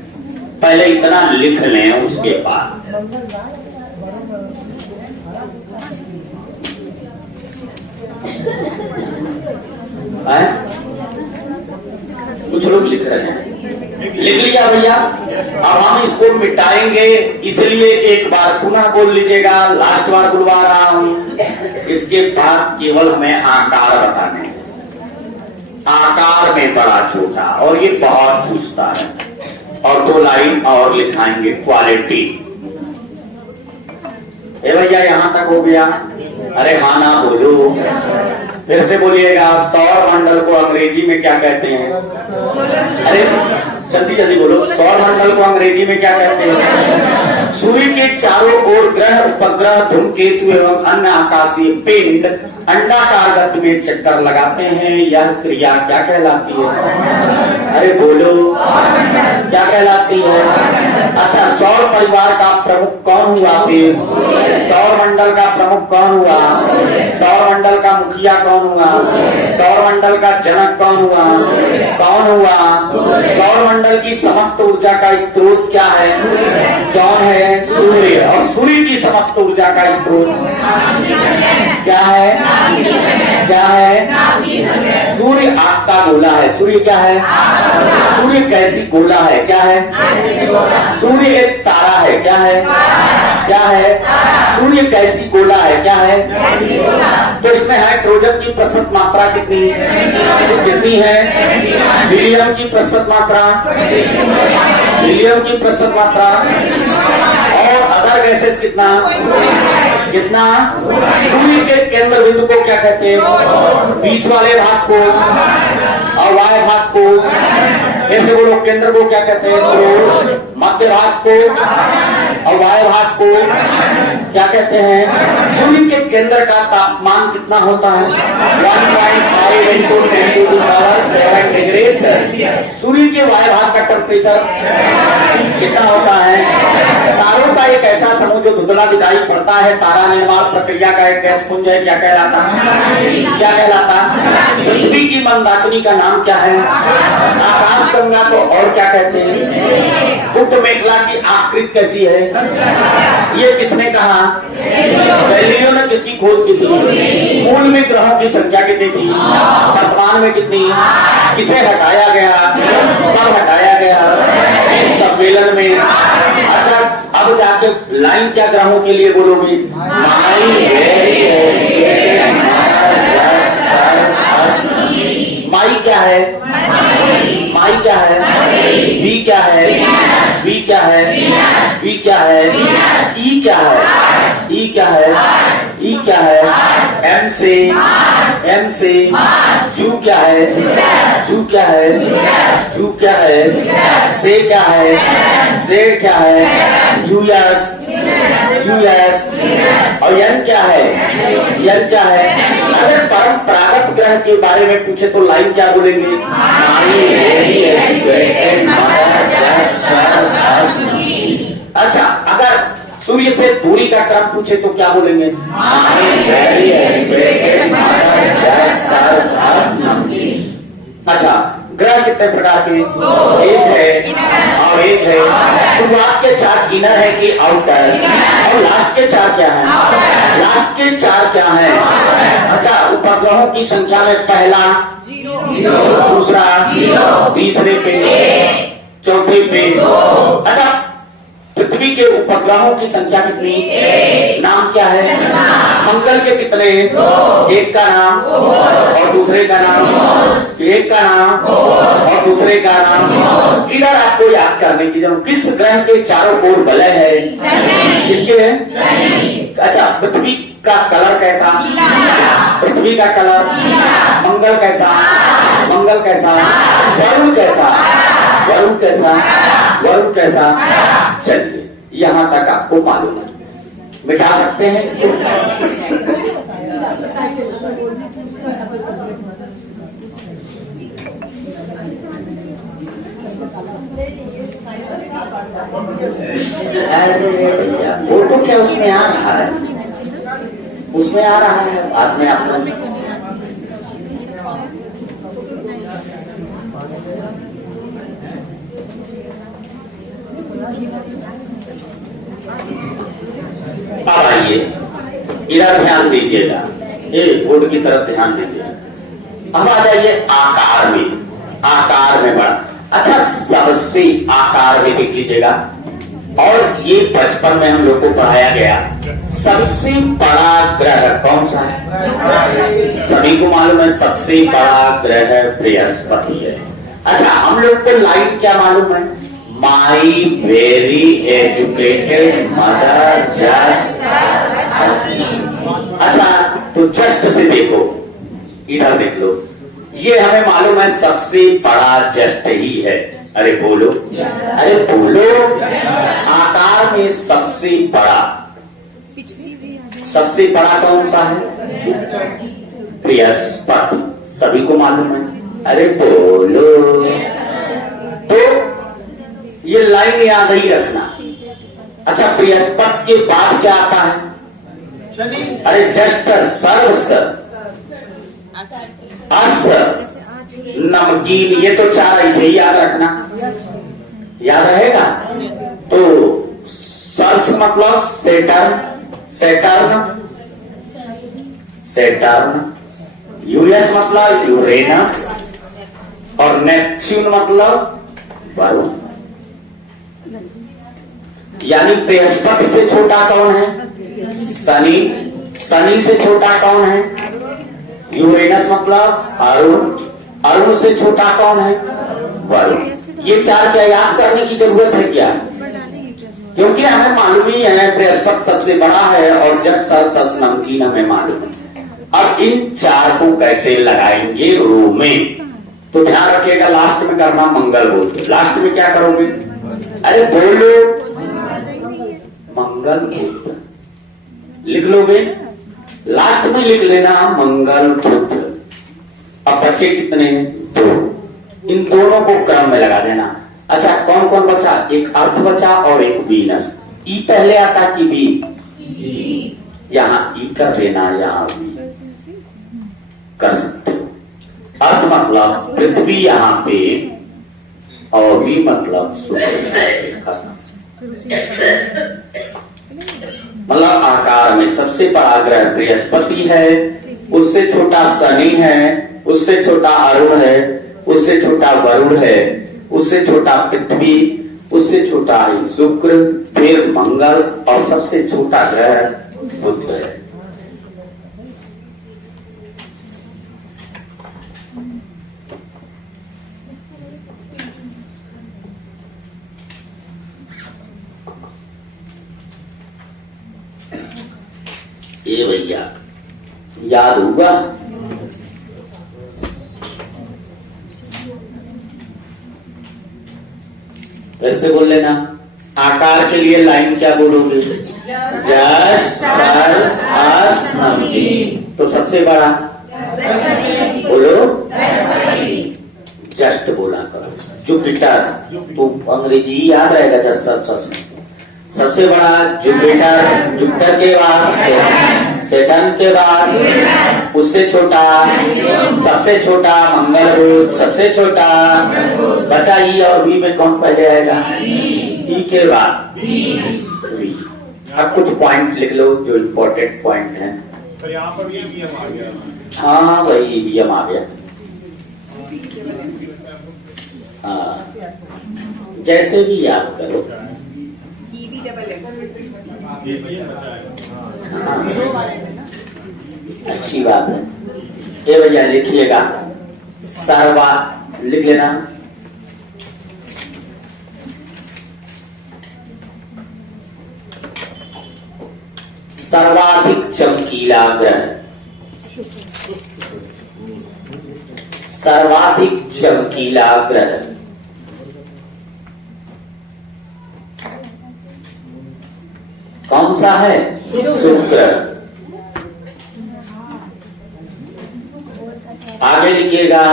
पहले इतना लिख लें, उसके बाद कुछ लोग लिख रहे हैं। लिख लिया भैया? अब हम इसको मिटाएंगे, इसलिए एक बार पुनः बोल लीजिएगा, लास्ट बार बुलवा रहा हूं। इसके बाद केवल हमें आकार बताने हैं, आकार में बड़ा छोटा, और ये बहुत पूछता है। और 2 लाइन और लिखाएंगे, क्वालिटी। ए भैया यहां तक हो गया? अरे हाँ ना बोलो, फिर से बोलिएगा। सौर मंडल को अंग्रेजी में क्या कहते हैं? अरे जल्दी जल्दी बोलो, सौर मंडल को अंग्रेजी में क्या कहते हैं? सूर्य के चारों ओर ग्रह, उपग्रह, धूमकेतु एवं अन्य आकाशीय पिंड अंडाकार गति में चक्कर लगाते हैं। यह क्रिया क्या कहलाती है? अरे बोलो, क्या कहलाती है? अच्छा, सौर परिवार का प्रमुख कौन हुआ? फिर सौर मंडल का प्रमुख कौन हुआ? सौर मंडल का मुखिया कौन हुआ? सौर मंडल का जनक कौन हुआ? कौन हुआ? सौर मंडल की समस्त ऊर्जा का स्रोत क्या है? कौन है? सूर्य। और सूर्य की समस्त ऊर्जा का स्रोत क्या है? क्या है? सूर्य आग का गोला है। सूर्य क्या है? सूर्य कैसी गोला है? क्या है? सूर्य एक तारा है। क्या है? क्या है? सूर्य कैसी गोला है? क्या है? तो इसमें हाइड्रोजन की प्रतिशत मात्रा कितनी है? हीलियम की प्रतिशत मात्रा, हीलियम की प्रतिशत मात्रा, और अदर गैसेस कितना? सूर्य के केंद्र बिंदु को क्या कहते हैं? बीच वाले भाग को और वाय भाग को। ऐसे बोलो, केंद्र को क्या कहते हैं? मध्य भाग को और वाय भाग को क्या कहते हैं? सूर्य के केंद्र का तापमान कितना होता है? 1.5 into 10⁻⁷ डिग्री सेल्सियस। सूर्य के वाय भाग का टेम्परेचर कितना होता है? तारों का एक ऐसा समूह जो धुंधला दिखाई पड़ता है, तारा निर्माण प्रक्रिया का एक गैस पुंज है, क्या कहलाता? क्या कहलाता? पृथ्वी की मंदाकिनी का नाम क्या है? आकाश गंगा को और क्या कहते हैं? गुप्त मेखला की आकृति कैसी है? ये किसने कहा? गैलीलियो ने किसकी खोज की थी? मूल में ग्रहों की संख्या कितनी थी? वर्तमान में कितनी? किसे हटाया गया? कब हटाया गया? इस सम्मेलन में। अच्छा, अब जाके लाइन क्या ग्रहों के लिए बोलोगे? माई क्या है? माई क्या है? बी क्या है? बी क्या है? बी क्या है? ई क्या है? ई क्या है? ई क्या है? एम से जू क्या है? जू क्या है? जू क्या है? से क्या है? से क्या है? यूएस और यन क्या है? यन क्या है? अगर परंपरागत ग्रह के बारे में पूछे तो लाइन क्या बोलेंगे? अच्छा, अगर सूर्य से दूरी का क्रम पूछे तो क्या बोलेंगे? अच्छा, ग्रह कितने प्रकार के? एक है और एक है। शुरुआत के 4 इनर है कि आउटर, और लास्ट के 4 क्या है? लास्ट के 4 क्या है? अच्छा, उपग्रहों की संख्या में पहला 0, दूसरा 0, तीसरे पे 1, चौथे पे 2। अच्छा, पृथ्वी के उपग्रहों की संख्या कितनी? 1। नाम क्या है? मंगल के कितने? 2। एक का नाम और दूसरे का नाम, एक का नाम और दूसरे का नाम। इधर आपको याद करने की जरूरत, किस ग्रह के चारों ओर वलय है? किसके है? अच्छा, पृथ्वी का कलर कैसा? पृथ्वी का कलर। मंगल कैसा? मंगल कैसा? वरुण कैसा? वरुण कैसा? वरुण कैसा? चलिए, यहां तक आपको मालूम है। मिटा सकते हैं इसको? वो तो क्या उसमें आ रहा है? उसमें आ रहा है बाद में आप लोग। अब आइए, इधर ध्यान दीजिएगा, ये बोर्ड की तरफ ध्यान दीजिएगा। अब आ जाइए आकार में। आकार में बड़ा अच्छा, सबसे आकार में देख लीजिएगा, और ये बचपन में हम लोग को पढ़ाया गया। सबसे बड़ा ग्रह कौन सा है? सभी को मालूम है, सबसे बड़ा ग्रह बृहस्पति है। अच्छा, हम लोग को लाइन क्या मालूम है? My very educated mother just. अच्छा, तो जस्ट से देखो, इधर देख लो, ये हमें मालूम है सबसे बड़ा जस्ट ही है। अरे बोलो, अरे बोलो, आकार में सबसे बड़ा, सबसे बड़ा कौन सा है? बृहस्पति, सभी को मालूम है। अरे बोलो, तो ये लाइन याद ही रखना। अच्छा, बृहस्पति के बाद क्या आता है? अरे जस्ट, सर्वस, अस, नमकीन, ये तो 4 ऐसे ही याद रखना, याद रहेगा। तो सर्स मतलब सेटर्न, सेटर्न, सेटर्न। यूरेस मतलब यूरेनस, और नेपच्यून मतलब वरुण। यानी बृहस्पति से छोटा कौन है? शनि। शनि से छोटा कौन है? यूरेनस मतलब अरुण। अरुण से छोटा कौन है? वरुण। ये 4 क्या याद करने की जरूरत है क्या? क्योंकि हमें मालूम ही है बृहस्पति सबसे बड़ा है, और जस सस नमकीन हमें मालूम है। अब इन 4 को कैसे लगाएंगे रो में? तो ध्यान रखिएगा, लास्ट में करना मंगल बोलते। लास्ट में क्या करोगे? अरे बोलो, मंगल बुध लिख लोगे, लास्ट में लिख लेना मंगल बुध। अब बच्चे कितने हैं? 2। इन दोनों को क्रम में लगा देना। अच्छा, कौन कौन बचा? एक अर्थ बचा और एक वीनस। ई पहले आता कि बी? यहाँ ई कर देना, यहाँ वी कर सकते हो। अर्थ मतलब पृथ्वी यहाँ पे, और वी मतलब सूर्य। मतलब आकार में सबसे बड़ा ग्रह बृहस्पति है, उससे छोटा शनि है, उससे छोटा अरुण है, उससे छोटा वरुण है, उससे छोटा पृथ्वी, उससे छोटा है शुक्र, फिर मंगल, और सबसे छोटा ग्रह बुध है। ये भैया याद होगा। फिर से बोल लेना। आकार के लिए लाइन क्या बोलोगे? जस्ट सर अस नमकी। तो सबसे बड़ा बोलो, जस्ट बोला करो। जुपिटर, तो अंग्रेजी याद रहेगा। जस्ट सर सबसे बड़ा जुपिटर, जुपिटर के बाद सैटर्न के बाद उससे छोटा, सबसे छोटा मंगल बुध, सबसे छोटा बचा ई, और बी में कौन पहले आएगा? ई के बाद वी। अब कुछ पॉइंट लिख लो जो इम्पोर्टेंट पॉइंट है। तो यहाँ पर भी ईवीएम आ गया। हाँ भाई ईवीएम आ गया। हाँ जैसे भी याद करो। अच्छी बात है। ये भैया लिखिएगा, सर्वा लिख लेना। सर्वाधिक चमकीला ग्रह, सर्वाधिक चमकीला ग्रह कौन सा है? शुक्र। आगे लिखिएगा,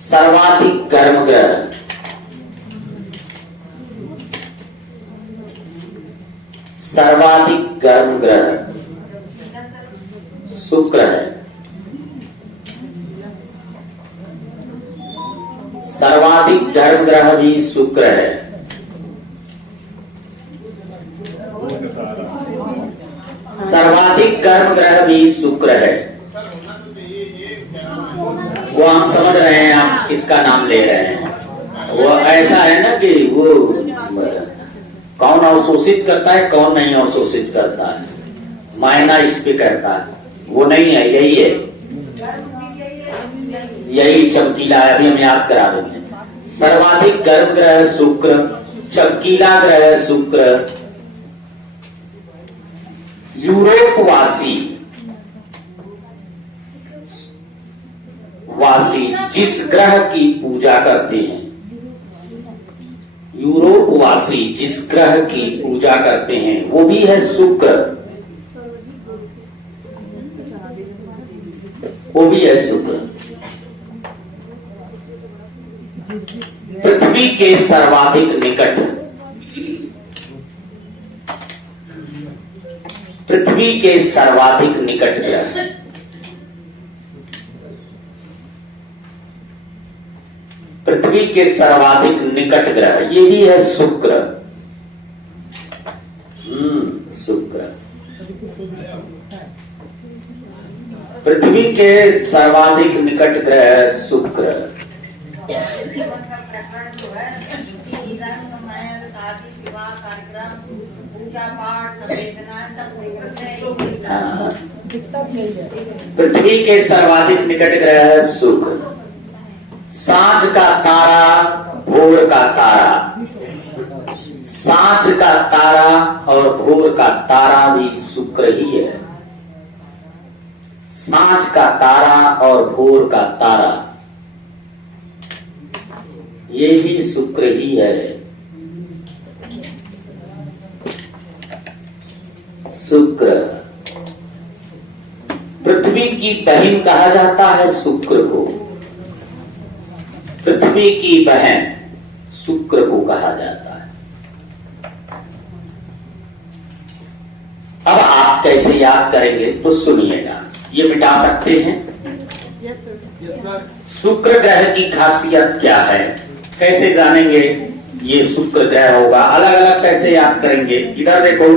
सर्वाधिक गर्म ग्रह, सर्वाधिक गर्म ग्रह शुक्र है। सर्वाधिक गर्म ग्रह भी शुक्र है। सर्वाधिक गर्म ग्रह भी शुक्र है। वो हम समझ रहे हैं, आप किसका नाम ले रहे हैं। वो ऐसा है ना कि वो कौन अवशोषित करता है, कौन नहीं अवशोषित करता है, मायना इस पे करता है। वो नहीं है, यही है, यही चमकीला है। अभी हम याद करा देंगे। सर्वाधिक गर्म ग्रह शुक्र, चमकीला ग्रह शुक्र। यूरोपवासी जिस ग्रह की पूजा करते हैं, यूरोपवासी जिस ग्रह की पूजा करते हैं वो भी है शुक्र, वो भी है शुक्र। पृथ्वी के सर्वाधिक निकट, पृथ्वी के सर्वाधिक निकट ग्रह, पृथ्वी के सर्वाधिक निकट ग्रह, ये भी है शुक्र। शुक्र पृथ्वी के सर्वाधिक निकट ग्रह शुक्र। पृथ्वी के सर्वाधिक निकट ग्रह शुक्र। सांझ का तारा, भोर का तारा, सांझ का तारा और भोर का तारा भी शुक्र ही है। सांझ का तारा और भोर का तारा ये भी शुक्र ही है। शुक्र पृथ्वी की बहन कहा जाता है शुक्र को। पृथ्वी की बहन शुक्र को कहा जाता है। अब आप कैसे याद करेंगे तो सुनिएगा, ये मिटा सकते हैं। शुक्र ग्रह की खासियत क्या है, कैसे जानेंगे ये शुक्र ग्रह होगा? अलग अलग कैसे याद करेंगे? इधर देखो,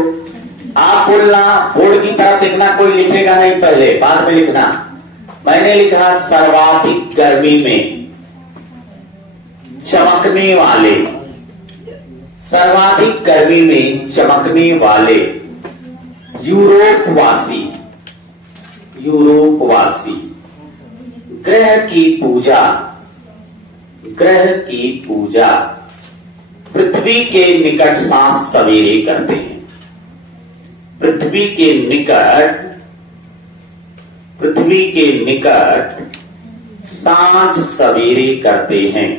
आप बोलना, बोर्ड की तरफ देखना, कोई लिखेगा नहीं, पहले बाद में लिखना। मैंने लिखा सर्वाधिक गर्मी में चमकने वाले, सर्वाधिक गर्मी में चमकने वाले यूरोपवासी, यूरोपवासी ग्रह की पूजा, ग्रह की पूजा पृथ्वी के निकट सांझ सवेरे करते हैं। पृथ्वी के निकट सांझ सवेरे करते हैं।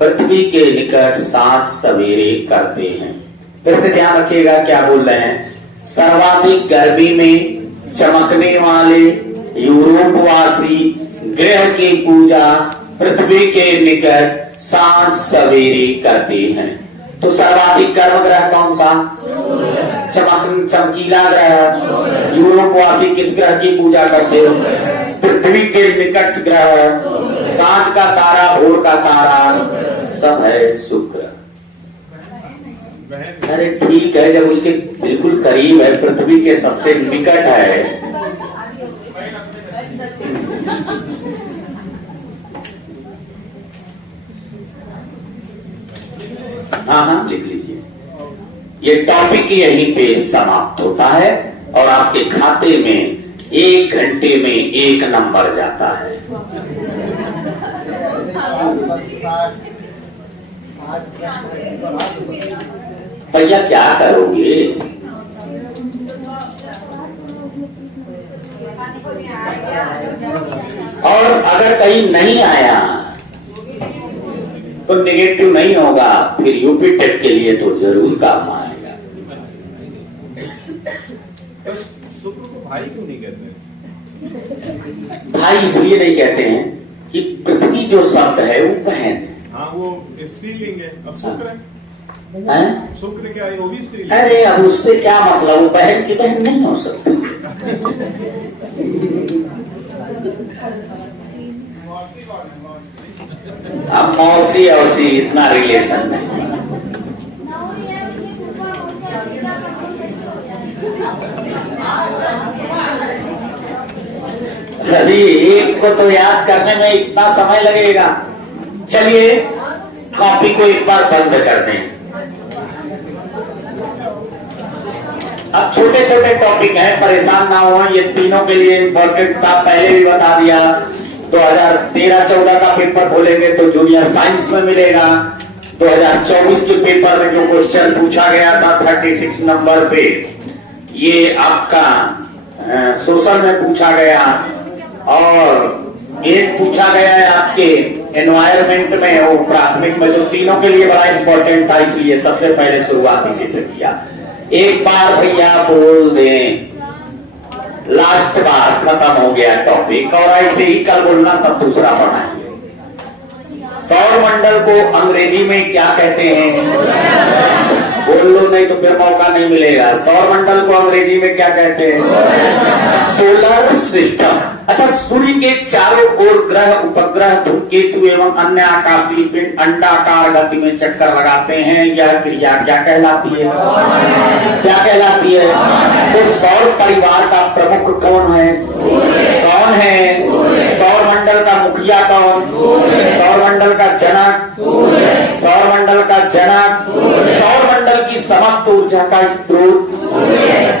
पृथ्वी के निकट सांझ सवेरे करते हैं। फिर से ध्यान रखिएगा क्या बोल रहे हैं। सर्वाधिक गर्मी में चमकने वाले यूरोपवासी ग्रह की पूजा पृथ्वी के निकट सांझ सवेरे करते हैं। तो सर्वाधिक गर्म ग्रह कौन सा? चमकीला ग्रह। यूरोपवासी किस ग्रह की पूजा करते हैं? पृथ्वी के निकट ग्रह, सांझ का तारा, भोर का तारा सब है शुक्र। अरे ठीक है, जब उसके बिल्कुल करीब है, पृथ्वी के सबसे निकट है। हाँ, लिख लीजिए। ये टॉपिक यहीं पे समाप्त होता है और आपके खाते में 1 घंटे में 1 नंबर जाता है। भैया क्या करोगे? और अगर कहीं नहीं आया तो नेगेटिव नहीं होगा, फिर यूपी टेट के लिए तो जरूर काम आएगा। शुक्र को भाई क्यों नहीं कहते? भाई इसलिए नहीं कहते हैं कि पृथ्वी जो शब्द है वो बहन है। हाँ, वो स्त्रीलिंग है। अब शुक्र है? शुक्र क्या है? वो भी स्त्रीलिंग। अरे अब उससे क्या मतलब, वो बहन की बहन नहीं हो सकती। अब मौसी औसी इतना रिलेशन नहीं। अभी एक को तो याद करने में इतना समय लगेगा। चलिए कॉपी को एक बार बंद कर दें। अब छोटे छोटे टॉपिक हैं, परेशान ना हो। ये तीनों के लिए इम्पोर्टेंट था, पहले भी बता दिया। 2013-14 का पेपर खोलेंगे तो जूनियर साइंस में मिलेगा। 2024 के पेपर में जो क्वेश्चन पूछा गया था 36 नंबर पे, ये आपका सोशल में पूछा गया और एक पूछा गया है आपके एनवायरमेंट में, वो प्राथमिक में। जो तीनों के लिए बड़ा इंपॉर्टेंट था, इसलिए सबसे पहले शुरुआत इसी से किया। एक बार भैया बोल दें, लास्ट बार खत्म हो गया टॉपिक, और ऐसे ही कल बोलना तब दूसरा पढ़ाएंगे। सौर मंडल को अंग्रेजी में क्या कहते हैं? बोल लो, नहीं तो फिर मौका नहीं मिलेगा। सौर मंडल को अंग्रेजी में क्या कहते हैं? Solar system. अच्छा, सूर्य के चारों ओर ग्रह, उपग्रह, धूमकेतु एवं अन्य आकाशीय पिंड अंडाकार गति में चक्कर लगाते हैं। यह क्रिया क्या कहलाती है? क्या कहलाती है? तो सौर परिवार का प्रमुख कौन है? कौन है? सौर मंडल का मुखिया कौन? सौर मंडल का जनक? सौर मंडल का जनक? सौर मंडल की समस्त ऊर्जा का स्रोत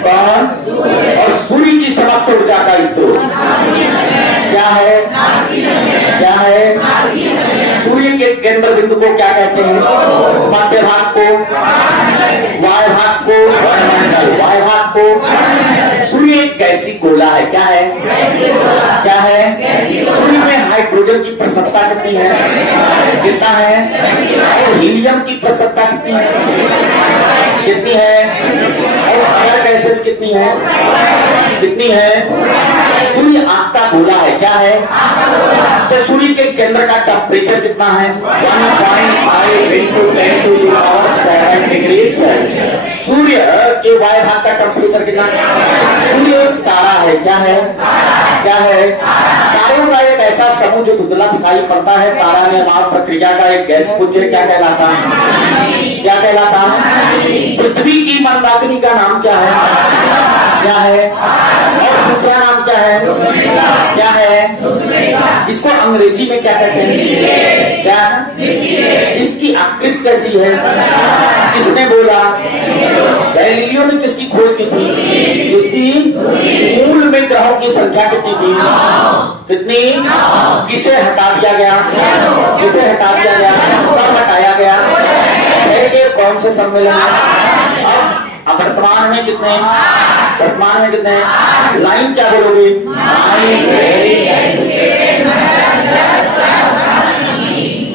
कौन? और सूर्य की समस्त ऊर्जा का स्रोत क्या है? क्या है? सूर्य के केंद्र बिंदु को क्या कहते हैं? मध्य भाग को, वाय भाग को, वाय भाग को। सूर्य एक गैसीय गोला है। क्या है? क्या है? सूर्य में हाइड्रोजन की प्रसन्नता कितनी है? कितना है? और हीलियम की प्रसन्नता कितनी है? कितनी है? और अदर गैसेस कितनी है? कितनी है? सूर्य आग का गोला है। क्या है? तो सूर्य के केंद्र का टेम्परेचर कितना है? 1.5 into 10 to the power 7 degree Celsius. सूर्य के वाय भाग का टेम्परेचर कितना? सूर्य तारा है। क्या है? क्या है? तारों का एक ऐसा समूह जो धुंधला दिखाई पड़ता है। तारा निर्माण प्रक्रिया का एक गैस पुंज क्या कहलाता है? क्या कहलाता है? पृथ्वी की मंदाकिनी का नाम क्या है? क्या है? और दूसरा नाम क्या है? क्या है? इसको अंग्रेजी में क्या कहते हैं? क्या? इसकी आकृति कैसी है? किसने बोला? गैलीलियो ने किसकी खोज की थी? इसकी मूल में ग्रहों की संख्या कितनी थी? कितनी? किसे हटा दिया गया? किसे हटा दिया गया? कब हटाया गया? कौन से सम्मेलन में? अब वर्तमान में कितने, वर्तमान में कितने, लाइन क्या बोलोगे,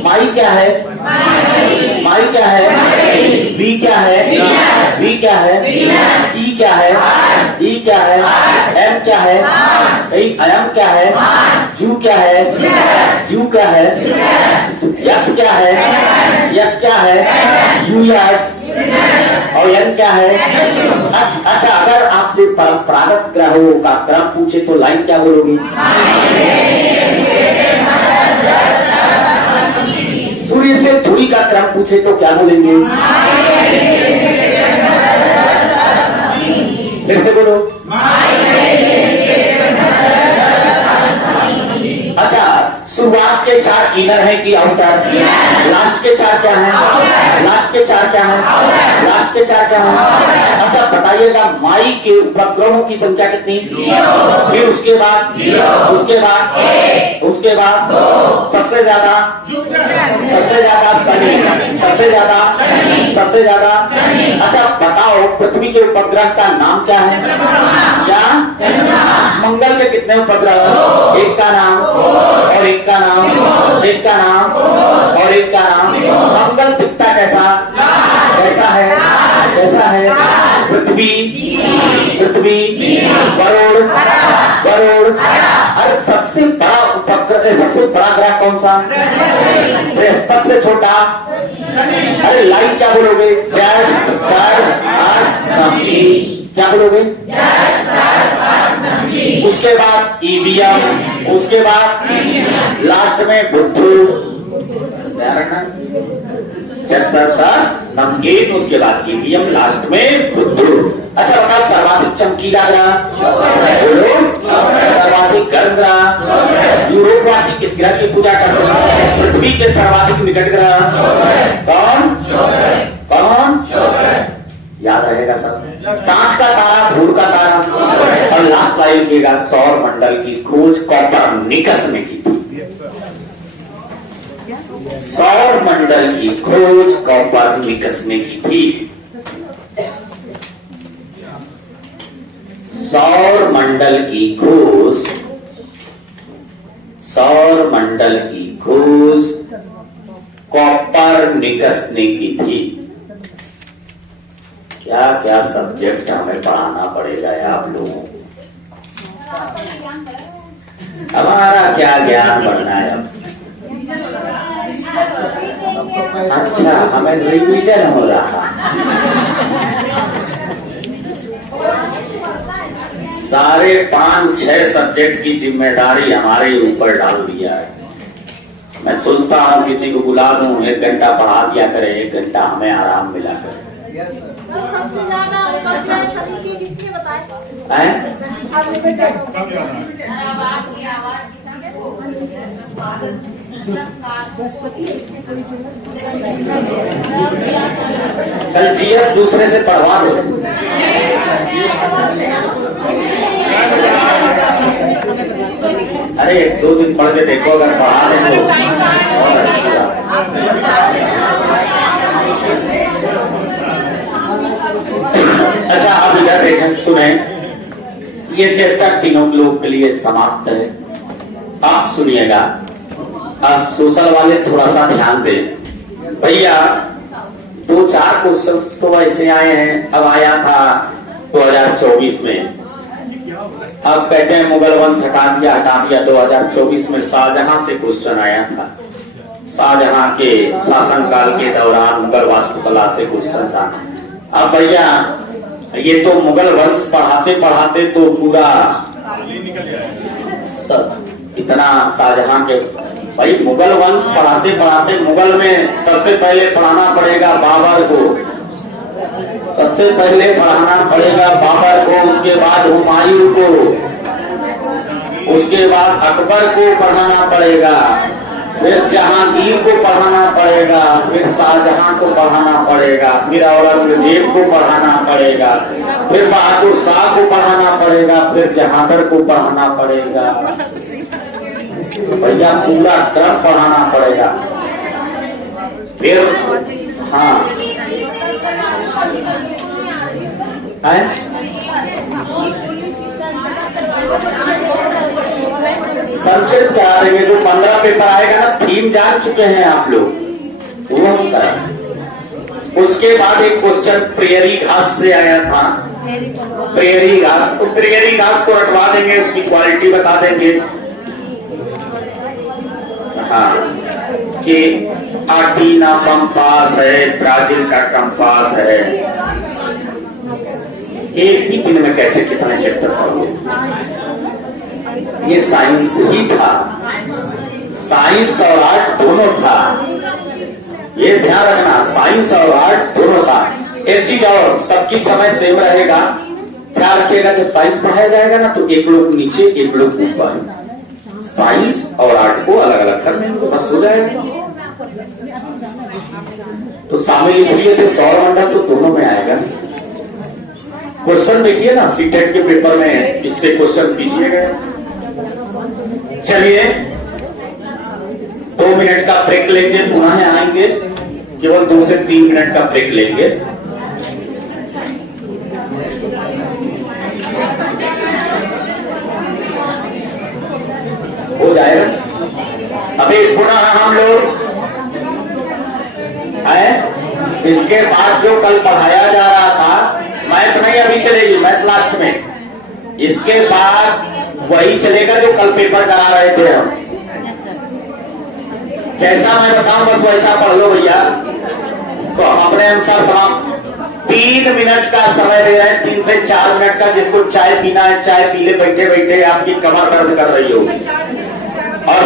माई क्या है, माई क्या है, बी क्या है, बी क्या है, ई क्या है, ई क्या है, एम क्या है, एम क्या है, जू क्या है, जू क्या है, यस क्या है, यस क्या है, यू यस, और एन क्या है। अच्छा, अगर आपसे परंपरागत ग्रहों का क्रम पूछे तो लाइन क्या बोलोगी, सूर्य से धूली का क्रम पूछे तो क्या बोलेंगे, फिर से बोलो। अच्छा, शुरुआत के 4 इनर है कि आउटर, लास्ट के 4 क्या है, लास्ट के 4 क्या है, लास्ट के 4 क्या है। अच्छा बताइएगा, माई के उपग्रहों की संख्या कितनी, फिर उसके बाद, उसके बाद, उसके बाद सबसे ज्यादा, सबसे ज्यादा शनि, सबसे ज्यादा, सबसे ज्यादा। अच्छा बताओ, पृथ्वी के उपग्रह का नाम क्या है, क्या, मंगल के कितने उपग्रह, एक का नाम और एक का नाम, एक का नाम और एक का नाम। मंगल दिखता कैसा, कैसा है, कैसा है, पृथ्वी, पृथ्वी, वरुण, वरुण। अरे सबसे बड़ा उपग्रह, सबसे बड़ा ग्रह कौन सा, बृहस्पति से छोटा, अरे लाइन क्या बोलोगे, जस्ट सर्च क्या बोलोगे, उसके बाद ईवीएम, उसके बाद लास्ट में बुद्धू, ध्यान रखना, नमकीन, उसके बाद ईवीएम, लास्ट में बुद्धू। अच्छा बताओ, सर्वाधिक चमकीला ग्रह बोलो, सर्वाधिक गर्म ग्रह, यूरोपवासी किस ग्रह की पूजा करते हैं, पृथ्वी के सर्वाधिक निकट ग्रह कौन, कौन, याद रहेगा सब, सांझ का तारा, भोर का तारा। और लास्ट लाइन लिखिएगा, सौर मंडल की खोज कोपरनिकस ने की थी, सौर मंडल की खोज कोपरनिकस ने की थी। सौर मंडल की खोज, सौर मंडल की खोज कोपरनिकस ने की थी। क्या क्या सब्जेक्ट हमें पढ़ाना पड़ेगा आप लोगों को, हमारा क्या ज्ञान बढ़ना है अब। अच्छा, हमें रिवीजन हो रहा, 5.5-6 सब्जेक्ट की जिम्मेदारी हमारे ऊपर डाल दिया है। मैं सोचता हूँ किसी को बुला दूं, 1 घंटा पढ़ा दिया करे, 1 घंटा हमें आराम मिला करे। सबसे ज्यादा सभी की कितनी बताएं? कल जीएस दूसरे से पढ़वा दो। अरे 1-2 दिन पढ़ के देखो, अगर पढ़ा दे तो बहुत अच्छी बात। अच्छा अब इधर देखें, सुने, ये चैप्टर तीनों लोग के लिए समाप्त है। आप सुनिएगा, अब सोशल वाले थोड़ा सा ध्यान दें भैया। 2-4 क्वेश्चन तो ऐसे आए हैं, अब आया था 2024 में, अब कहते हैं मुगल वंश हटा दिया 2024 में शाहजहां से क्वेश्चन आया था। शाहजहां के शासनकाल के दौरान मुगल वास्तुकला से क्वेश्चन था। अब भैया ये तो मुगल वंश पढ़ाते पढ़ाते तो पूरा इतना शाहजहां के, भाई मुगल वंश पढ़ाते पढ़ाते मुगल में सबसे पहले पढ़ाना पड़ेगा बाबर को, सबसे पहले पढ़ाना पड़ेगा बाबर को, उसके बाद हुमायूं को, उसके बाद अकबर को पढ़ाना पड़ेगा, फिर जहांगीर को पढ़ाना पड़ेगा, फिर शाहजहां को पढ़ाना पड़ेगा, फिर औरंगजेब को पढ़ाना पड़ेगा, फिर बहादुर शाह को पढ़ाना पड़ेगा, फिर जहांगीर को पढ़ाना पड़ेगा। भैया पूरा क्रम पढ़ाना पड़ेगा। फिर हाँ है? संस्कृत करा देंगे। जो 15 पेपर आएगा ना, थीम जान चुके हैं आप लोग, वो हम करा। उसके बाद एक क्वेश्चन प्रेयरी घास से आया था, प्रेयरी घास, तो प्रेयरी घास को रटवा देंगे, उसकी क्वालिटी बता देंगे। हाँ, कि आर्टिना कंपास है, ब्राजील का कंपास है। एक ही दिन में कैसे कितने चैप्टर पढ़ोगे? ये साइंस ही था, साइंस और आर्ट दोनों था, ये ध्यान रखना, साइंस और आर्ट दोनों था। एक चीज और, सबकी समय सेम रहेगा, ध्यान रखिएगा। जब साइंस पढ़ाया जाएगा ना, तो एक लोग नीचे एक लोग ऊपर, साइंस और आर्ट को अलग अलग करने में बस हो जाएगा। तो शामिल इसलिए थे, सौरमंडल तो दोनों में आएगा। क्वेश्चन देखिए ना, सीटेट के पेपर में इससे क्वेश्चन कीजिएगा। चलिए 2 मिनट का ब्रेक लेंगे, पुनः आएंगे, केवल 2 से 3 मिनट का ब्रेक लेंगे। हो जाएगा। अभी पुनः हम लोग है, इसके बाद जो कल पढ़ाया जा रहा था, मैथ नहीं अभी चलेगी, मैथ लास्ट में। इसके बाद वही चलेगा जो कल पेपर करा रहे थे हम। जैसा मैं बताऊं बस वैसा पढ़ लो भैया। तो हम अपने अनुसार समाप्त 3 मिनट का समय दे रहे हैं, 3 से 4 मिनट का। जिसको चाय पीना है चाय पी ले, बैठे बैठे आपकी कमर दर्द कर रही हो। और